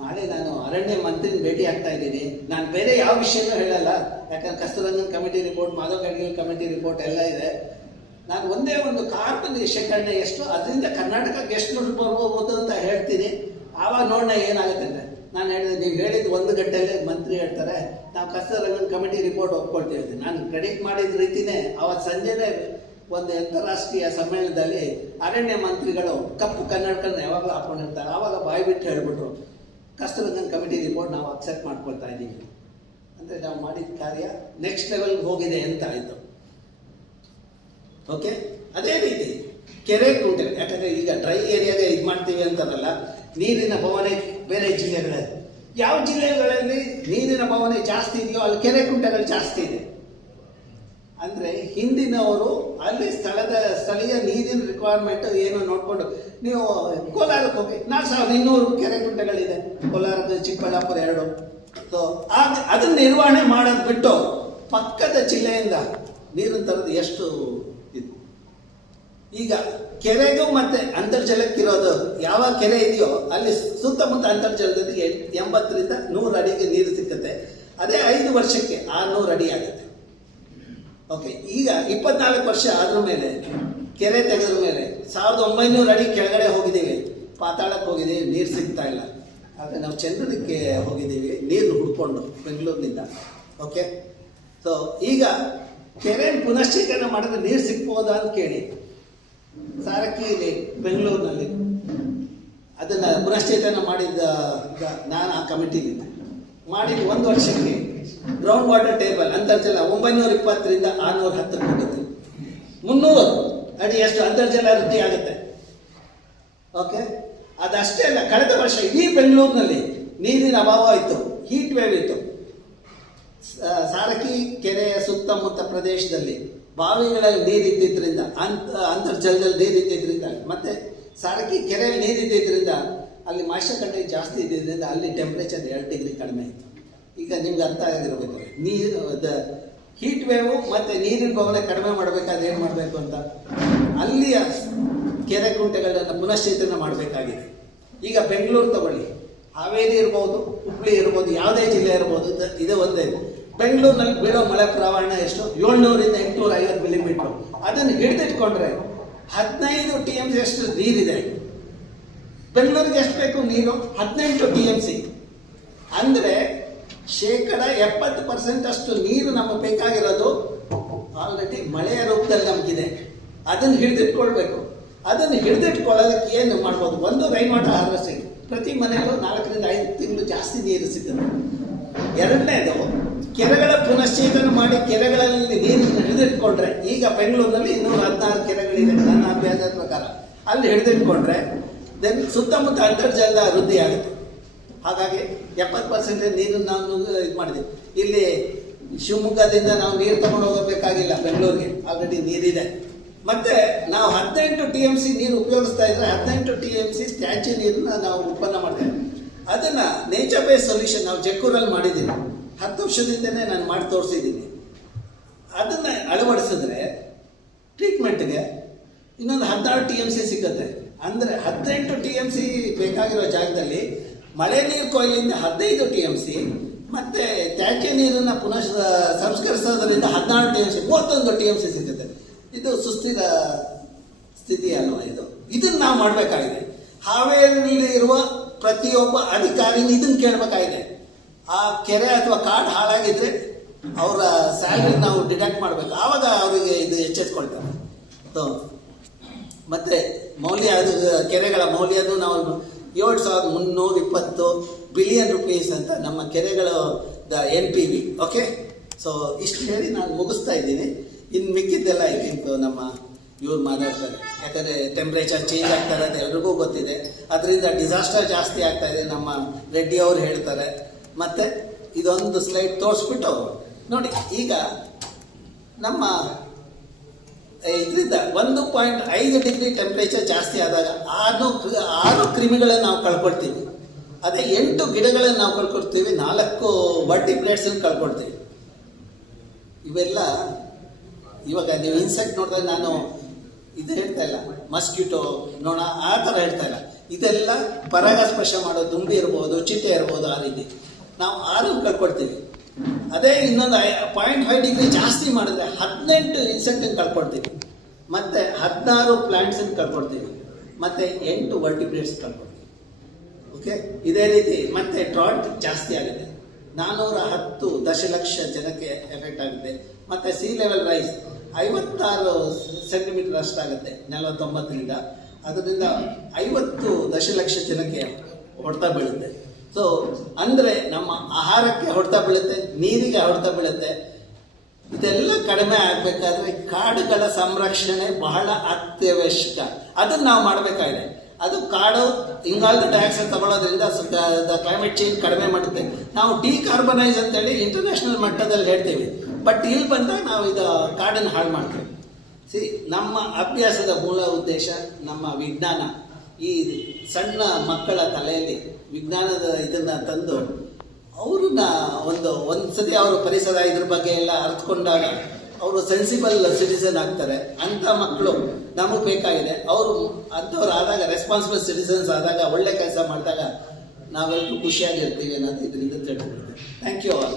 ನಾಳೆ ನಾನು ಅರಣ್ಯ ಮಂತ್ರಿನ ಭೇಟಿ ಆಗ್ತಾ ಇದ್ದೀನಿ, ನಾನು ಬೇರೆ ಯಾವ ವಿಷಯನೂ ಹೇಳಲ್ಲ, ಯಾಕಂದ್ರೆ Kasturirangan committee report, Madhav Gadgil committee report ಎಲ್ಲ ಇದೆ, ನಾನು ಒಂದೇ ಒಂದು ಕಾರ್ಬನ್ ಶೇಖರಣೆ ಎಷ್ಟು, ಅದರಿಂದ ಕರ್ನಾಟಕಕ್ಕೆ ಎಷ್ಟು ದುಡ್ಡು ಬರ್ಬೋದು ಅಂತ ಹೇಳ್ತೀನಿ, ಆವಾಗ ನೋಡೋಣ ಏನಾಗುತ್ತೆ ಅಂತ. ನಾನು ಹೇಳಿದೆ, ನೀವು ಹೇಳಿದ್ದು 1 ಗಂಟೆಯಲ್ಲಿ ಮಂತ್ರಿ ಹೇಳ್ತಾರೆ, ನಾವು ಕಸ್ತೂರಂಗನ್ ಕಮಿಟಿ ರಿಪೋರ್ಟ್ ಒಪ್ಕೊಳ್ತೀವಿ. ನಾನು ಕ್ರೆಡಿಟ್ ಮಾಡಿದ ರೀತಿನೇ ಅವತ್ತು ಸಂಜೆನೇ ಒಂದು ಅಂತಾರಾಷ್ಟ್ರೀಯ ಸಮ್ಮೇಳನದಲ್ಲಿ ಅರಣ್ಯ ಮಂತ್ರಿಗಳು ಕಪ್ಪು ಕನ್ನಡಕನ್ನ ಯಾವಾಗಲೂ ಹಾಕೊಂಡಿರ್ತಾರೆ, ಆವಾಗ ಬಾಯಿ ಬಿಟ್ಟು ಹೇಳ್ಬಿಟ್ರು, ಕಸ್ತೂರಂಗನ್ ಕಮಿಟಿ ರಿಪೋರ್ಟ್ ನಾವು ಅಕ್ಸೆಪ್ಟ್ ಮಾಡ್ಕೊಳ್ತಾ ಇದ್ದೀವಿ. ಅಂದರೆ ನಾವು ಮಾಡಿದ ಕಾರ್ಯ ನೆಕ್ಸ್ಟ್ ಲೆವೆಲ್ಗೆ ಹೋಗಿದೆ ಅಂತ ಆಯಿತು. ಓಕೆ, ಅದೇ ರೀತಿ ಕೆರೆ ಕುಂಟೆ, ಯಾಕಂದರೆ ಈಗ ಡ್ರೈ ಏರಿಯಾಗೆ ಇದು ಮಾಡ್ತೀವಿ ಅಂತಾರಲ್ಲ, ನೀರಿನ ಬವಣೆ ಬೇರೆ ಜಿಲ್ಲೆಗಳಲ್ಲಿ, ಯಾವ ಜಿಲ್ಲೆಗಳಲ್ಲಿ ನೀರಿನ ಬವಣೆ ಜಾಸ್ತಿ ಇದೆಯೋ ಅಲ್ಲಿ ಕೆರೆ ಕುಂಟೆಗಳು ಜಾಸ್ತಿ ಇದೆ. ಅಂದರೆ ಹಿಂದಿನವರು ಅಲ್ಲಿ ಸ್ಥಳೀಯ ನೀರಿನ ರಿಕ್ವೈರ್ಮೆಂಟ್ ಏನು ನೋಡಿಕೊಂಡು, ನೀವು ಕೋಲಾರಕ್ಕೆ ಹೋಗಿ 4200 ಕೆರೆ ಕುಂಟೆಗಳಿದೆ, ಕೋಲಾರದ ಚಿಕ್ಕಬಳ್ಳಾಪುರ 2. ಸೊ ಅದನ್ನ ನಿರ್ವಹಣೆ ಮಾಡೋದು ಬಿಟ್ಟು ಪಕ್ಕದ ಜಿಲ್ಲೆಯಿಂದ ನೀರನ್ನು ತರೋದು ಎಷ್ಟು ಇದು. ಈಗ ಕೆರೆಗೂ ಮತ್ತೆ ಅಂತರ್ಜಲಕ್ಕಿರೋದು, ಯಾವ ಕೆರೆ ಇದೆಯೋ ಅಲ್ಲಿ ಸುತ್ತಮುತ್ತ ಅಂತರ್ಜಲದಲ್ಲಿ 80ರಿಂದ 100 ಅಡಿಗೆ ನೀರು ಸಿಕ್ಕುತ್ತೆ. ಅದೇ 5 ವರ್ಷಕ್ಕೆ 600 ಅಡಿ ಆಗುತ್ತೆ. ಓಕೆ, ಈಗ 24 ವರ್ಷ ಆದ್ರ ಮೇಲೆ ಕೆರೆ ತೆಗೆದ್ರ ಮೇಲೆ 1900 ಅಡಿ ಕೆಳಗಡೆ ಹೋಗಿದ್ದೀವಿ, ಪಾತಾಳಕ್ಕೆ ಹೋಗಿದ್ದೀವಿ, ನೀರು ಸಿಗ್ತಾ ಇಲ್ಲ. ಆದರೆ ನಾವು ಚಂದ್ರನಿಗೆ ಹೋಗಿದ್ದೀವಿ ನೀರು ಹುಡ್ಕೊಂಡು ಬೆಂಗಳೂರಿನಿಂದ. ಓಕೆ, ಸೊ ಈಗ ಕೆರೆ ಪುನಶ್ಚೇತನ ಮಾಡಿದ್ರೆ ನೀರು ಸಿಗ್ಬೋದಾ ಅಂತ ಕೇಳಿ, ಸಾರಕ್ಕಿ ಬೆಂಗಳೂರಿನಲ್ಲಿ ಅದನ್ನು ಪುನಶ್ಚೇತನ ಮಾಡಿದ್ದ ನಾನು ಆ ಕಮಿಟಿಲಿದ್ದೆ. ಮಾಡಿದ 1 ವರ್ಷಕ್ಕೆ ಗ್ರೌಂಡ್ ವಾಟರ್ ಟೇಬಲ್ ಅಂತರ್ಜಲ 920ರಿಂದ 610 ಹೋಗುತ್ತೆ. 300 ಅಡಿ ಅಷ್ಟು ಅಂತರ್ಜಲ ವೃದ್ಧಿ ಆಗುತ್ತೆ. ಓಕೆ, ಅದಷ್ಟೇ ಅಲ್ಲ, ಕಳೆದ ವರ್ಷ ಇಡೀ ಬೆಂಗಳೂರಿನಲ್ಲಿ ನೀರಿನ ಅಭಾವ ಇತ್ತು, ಹೀಟ್ ವೇವ್ ಇತ್ತು. ಸಾರಕ್ಕಿ ಕೆರೆಯ ಸುತ್ತಮುತ್ತ ಪ್ರದೇಶದಲ್ಲಿ ಬಾವಿಗಳಲ್ಲಿ ನೀರಿದ್ದಿದ್ದರಿಂದ, ಅಂತರ್ಜಲದಲ್ಲಿ ನೀರಿದ್ದಿದ್ದರಿಂದ, ಮತ್ತೆ ಸಾರಕ್ಕಿ ಕೆರೆಯಲ್ಲಿ ನೀರಿದ್ದಿದ್ದರಿಂದ ಅಲ್ಲಿ ಮಾಯಿಶ್ಚರ್ ಕಂಟೆಂಟ್ ಜಾಸ್ತಿ ಇದ್ದಿದ್ದರಿಂದ ಅಲ್ಲಿ ಟೆಂಪ್ರೇಚರ್ 2 ಡಿಗ್ರಿ ಕಡಿಮೆ ಇತ್ತು. ಈಗ ನಿಮ್ಗೆ ಅರ್ಥ ಆಗಿರಬೇಕು, ನೀರು ಹೀಟ್ ವೇವು ಮತ್ತು ನೀರಿನ ಬವಣೆ ಕಡಿಮೆ ಮಾಡಬೇಕಾದ್ರೆ ಏನು ಮಾಡಬೇಕು ಅಂತ, ಅಲ್ಲಿಯ ಕೆರೆ ಕುಂಟೆಗಳನ್ನು ಪುನಶ್ಚೇತನ ಮಾಡಬೇಕಾಗಿದೆ. ಈಗ ಬೆಂಗಳೂರು ತಗೊಳ್ಳಿ, ಹಾವೇರಿ ಇರ್ಬೋದು, ಹುಬ್ಬಳ್ಳಿ ಇರ್ಬೋದು, ಯಾವುದೇ ಜಿಲ್ಲೆ ಇರ್ಬೋದು, ಇದೇ ಒಂದೇ. ಬೆಂಗಳೂರಿನಲ್ಲಿ ಬೀಳೋ ಮಳೆ ಪ್ರಮಾಣ ಎಷ್ಟು? 700ರಿಂದ 850 ಮಿಲಿಮೀಟ್ರು. ಅದನ್ನು ಹಿಡಿದಿಟ್ಕೊಂಡ್ರೆ 15 TMC ಅಷ್ಟು ನೀರಿದೆ. ಬೆಂಗಳೂರಿಗೆ ಎಷ್ಟು ಬೇಕು ನೀರು? 18 TMC. ಅಂದರೆ 70% ಅಷ್ಟು ನೀರು ನಮಗೆ ಬೇಕಾಗಿರೋದು ಆಲ್ರೆಡಿ ಮಳೆಯ ರೂಪದಲ್ಲಿ ನಮಗಿದೆ. ಅದನ್ನು ಹಿಡಿದಿಟ್ಕೊಳ್ಬೇಕು. ಅದನ್ನು ಹಿಡಿದಿಟ್ಕೊಳ್ಳೋದಕ್ಕೆ ಏನು ಮಾಡ್ಬೋದು? ಒಂದು, ರೈನ್ ವಾಟರ್ ಹಾರ್ವೆಸ್ಟಿಂಗ್, ಪ್ರತಿ ಮನೆಗೂ 4ರಿಂದ 5 ತಿಂಗಳು ಜಾಸ್ತಿ ನೀರು ಸಿಗುತ್ತೆ. ಎರಡನೇದು, ಕೆರೆಗಳ ಪುನಶ್ಚೇತನ ಮಾಡಿ ಕೆರೆಗಳಲ್ಲಿ ನೀರನ್ನು ಹಿಡಿದಿಟ್ಕೊಂಡ್ರೆ, ಈಗ ಬೆಂಗಳೂರಿನಲ್ಲಿ 216 ಕೆರೆಗಳಿದೆ ನನ್ನ ಅಭ್ಯಾಸದ ಪ್ರಕಾರ, ಅಲ್ಲಿ ಹಿಡಿದಿಟ್ಕೊಂಡ್ರೆ ದೆನ್ ಸುತ್ತಮುತ್ತ ಅಂತರ್ಜಲ ವೃದ್ಧಿ ಆಗುತ್ತೆ. ಹಾಗಾಗಿ 70% ನೀರನ್ನು ನಾವು ಇದು ಮಾಡಿದ್ದೀವಿ. ಇಲ್ಲಿ ಶಿವಮೊಗ್ಗದಿಂದ ನಾವು ನೀರು ತಗೊಂಡು ಹೋಗಬೇಕಾಗಿಲ್ಲ, ಬೆಂಗಳೂರಿಗೆ ಆಲ್ರೆಡಿ ನೀರಿದೆ. ಮತ್ತೆ ನಾವು 18 TMC ನೀರು ಉಪಯೋಗಿಸ್ತಾ ಇದ್ರೆ 18 TMC ಸ್ಟ್ಯಾಚ್ಯೂ ನೀರನ್ನ ನಾವು ಉತ್ಪನ್ನ ಮಾಡ್ತೇವೆ. ಅದನ್ನ ನೇಚರ್ ಬೇಸ್ ಸೊಲ್ಯೂಷನ್ ನಾವು ಜಕ್ಕೂರಲ್ಲಿ ಮಾಡಿದ್ದೀವಿ, 10 ವರ್ಷದಿಂದನೇ ನಾನು ಮಾಡಿ ತೋರಿಸಿದ್ದೀನಿ. ಅದನ್ನ ಅಳವಡಿಸಿದ್ರೆ ಟ್ರೀಟ್ಮೆಂಟ್ಗೆ ಇನ್ನೊಂದು 16 TMC ಸಿಗುತ್ತೆ. ಅಂದರೆ 18 TMC ಬೇಕಾಗಿರೋ ಜಾಗದಲ್ಲಿ ಮಳೆ ನೀರು ಕೊಯ್ಲಿಂದ 15 TMC, ಮತ್ತೆ ತ್ಯಾಜ್ಯ ನೀರನ್ನು ಪುನಃ ಸಂಸ್ಕರಿಸೋದ್ರಿಂದ 16 TMC, 31 TMC ಸಿಗುತ್ತೆ. ಇದು ಸುಸ್ಥಿರ ಸ್ಥಿತಿ ಅಲ್ವಾ ಇದು? ಇದನ್ನು ನಾವು ಮಾಡಬೇಕಾಗಿದೆ. ಹಾವೇರಿಯಲ್ಲಿ ಇರುವ ಪ್ರತಿಯೊಬ್ಬ ಅಧಿಕಾರಿನ ಇದನ್ನು ಕೇಳಬೇಕಾಗಿದೆ. ಆ ಕೆರೆ ಅಥವಾ ಕಾಡು ಹಾಳಾಗಿದ್ರೆ ಅವರ ಸ್ಯಾಲ್ರಿ ನಾವು ಡಿಡಕ್ಟ್ ಮಾಡಬೇಕು, ಆವಾಗ ಅವರಿಗೆ ಇದು ಎಚ್ಚೆತ್ಕೊಳ್ತಾರೆ. ಮತ್ತೆ ಮೌಲ್ಯ, ಅದು ಕೆರೆಗಳ ಮೌಲ್ಯನೂ ನಾವು 7,320 ಬಿಲಿಯನ್ ರುಪೀಸ್ ಅಂತ ನಮ್ಮ ಕೆರೆಗಳ NPV. ಓಕೆ, ಸೊ ಇಷ್ಟು ಹೇಳಿ ನಾನು ಮುಗಿಸ್ತಾ ಇದ್ದೀನಿ. ಇನ್ನು ಮಿಕ್ಕಿದ್ದೆಲ್ಲ ಐ ಥಿಂಕ್ ನಮ್ಮ ಇವ್ರು ಮಾತಾಡ್ತಾರೆ. ಯಾಕಂದರೆ ಟೆಂಪ್ರೇಚರ್ ಚೇಂಜ್ ಆಗ್ತಾ ಇರೋದು ಎಲ್ರಿಗೂ ಗೊತ್ತಿದೆ, ಅದರಿಂದ ಡಿಸಾಸ್ಟರ್ ಜಾಸ್ತಿ ಆಗ್ತಾ ಇದೆ, ನಮ್ಮ ರೆಡ್ಡಿ ಅವರು ಹೇಳ್ತಾರೆ. ಮತ್ತು ಇದೊಂದು ಸ್ಲೈಡ್ ತೋರಿಸ್ಬಿಟ್ಟು ನೋಡಿ, ಈಗ ನಮ್ಮ ಇದರಿಂದ 1.5 ಡಿಗ್ರಿ ಟೆಂಪ್ರೇಚರ್ ಜಾಸ್ತಿ ಆದಾಗ 6 ಕ್ರಿಮಿಗಳನ್ನು ನಾವು ಕಳ್ಕೊಳ್ತೀವಿ. ಅದೇ 8 ಗಿಡಗಳನ್ನು ನಾವು ಕಳ್ಕೊಳ್ತೀವಿ, 4 ವರ್ಟಿಬ್ರೇಟ್ಸನ್ನು ಕಳ್ಕೊಳ್ತೀವಿ. ಇವೆಲ್ಲ ಇವಾಗ ನೀವು ಇನ್ಸೆಕ್ಟ್ ನೋಡಿದಾಗ ನಾನು ಇದು ಹೇಳ್ತಾ ಇಲ್ಲ, ಮಸ್ಕಿಟೋ ನೋಣ ಆ ಥರ ಹೇಳ್ತಾ ಇಲ್ಲ. ಇದೆಲ್ಲ ಪರಾಗಸ್ಪರ್ಶ ಮಾಡೋ ದುಂಬಿ ಇರ್ಬೋದು, ಚಿಟ್ಟೆ ಇರ್ಬೋದು, ಆ ರೀತಿ ನಾವು 6 ಕಳ್ಕೊಳ್ತೀವಿ. ಅದೇ ಇನ್ನೊಂದು 0.5 ಡಿಗ್ರಿ ಜಾಸ್ತಿ ಮಾಡಿದ್ರೆ 18 ಇನ್ಸೆಕ್ಟನ್ನು ಕಳ್ಕೊಳ್ತೀವಿ, ಮತ್ತು 16 ಪ್ಲಾಂಟ್ಸನ್ನು ಕಳ್ಕೊಳ್ತೀವಿ, ಮತ್ತು 8 ವರ್ಟಿಬ್ರೇಟ್ಸ್ ಕಳ್ಕೊಳ್ತೀವಿ. ಓಕೆ, ಇದೇ ರೀತಿ ಮತ್ತೆ ಡ್ರಾಟ್ ಜಾಸ್ತಿ ಆಗುತ್ತೆ. 410 ದಶಲಕ್ಷ ಜನಕ್ಕೆ ಎಫೆಕ್ಟ್ ಆಗುತ್ತೆ. ಮತ್ತು ಸಿ ಲೆವೆಲ್ ರೈಸ್ 56 ಸೆಂಟಿಮೀಟರ್ ಅಷ್ಟಾಗುತ್ತೆ 49ರಿಂದ. ಅದರಿಂದ 50 ದಶಲಕ್ಷ ಜನಕ್ಕೆ ಹೊಡೆತ ಬೀಳುತ್ತೆ. ಸೊ ಅಂದರೆ ನಮ್ಮ ಆಹಾರಕ್ಕೆ ಹೊಡೆತ ಬೀಳುತ್ತೆ, ನೀರಿಗೆ ಹೊಡೆತ ಬೀಳುತ್ತೆ. ಇದೆಲ್ಲ ಕಡಿಮೆ ಆಗಬೇಕಾದ್ರೆ ಕಾಡುಗಳ ಸಂರಕ್ಷಣೆ ಬಹಳ ಅತ್ಯವಶ್ಯಕ. ಅದನ್ನು ನಾವು ಮಾಡಬೇಕಾಗಿದೆ. ಅದು ಕಾಡು ಇಂಗಾಲದ ಡೈಆಕ್ಸೈಡ್ ತಗೊಳ್ಳೋದ್ರಿಂದ ಕ್ಲೈಮೇಟ್ ಚೇಂಜ್ ಕಡಿಮೆ ಮಾಡುತ್ತೆ. ನಾವು ಡಿಕಾರ್ಬನೈಸ್ ಅಂತೇಳಿ ಇಂಟರ್ನ್ಯಾಷನಲ್ ಮಟ್ಟದಲ್ಲಿ ಹೇಳ್ತೀವಿ, ಬಟ್ ಇಲ್ಲಿ ಬಂದಾಗ ನಾವು ಇದು ಕಾಡನ್ನು ಹಾಳು ಮಾಡ್ತೇವೆ. ನಮ್ಮ ಅಭ್ಯಾಸದ ಮೂಲ ಉದ್ದೇಶ ನಮ್ಮ ವಿಜ್ಞಾನ. ಈ ಸಣ್ಣ ಮಕ್ಕಳ ತಲೆಯಲ್ಲಿ ವಿಜ್ಞಾನದ ಇದನ್ನು ತಂದು ಅವ್ರನ್ನ ಒಂದು ಸತಿ ಅವರು ಪರಿಸರ ಇದ್ರ ಬಗ್ಗೆ ಎಲ್ಲ ಅರ್ಥಕೊಂಡಾಗ ಅವರು ಸೆನ್ಸಿಬಲ್ ಸಿಟಿಸನ್ ಆಗ್ತಾರೆ. ಅಂಥ ಮಕ್ಕಳು ನಮಗೆ ಬೇಕಾಗಿದೆ. ಅವರು ಅಂಥವ್ರು ಆದಾಗ, ರೆಸ್ಪಾನ್ಸಿಬಲ್ ಸಿಟಿಸನ್ಸ್ ಆದಾಗ, ಒಳ್ಳೆ ಕೆಲಸ ಮಾಡಿದಾಗ ನಾವೆಲ್ಲರೂ ಖುಷಿಯಾಗಿರ್ತೀವಿ ಅನ್ನೋದು ಇದರಿಂದ ತಿಳ್ಕೊಳ್ತೀವಿ. Thank you all.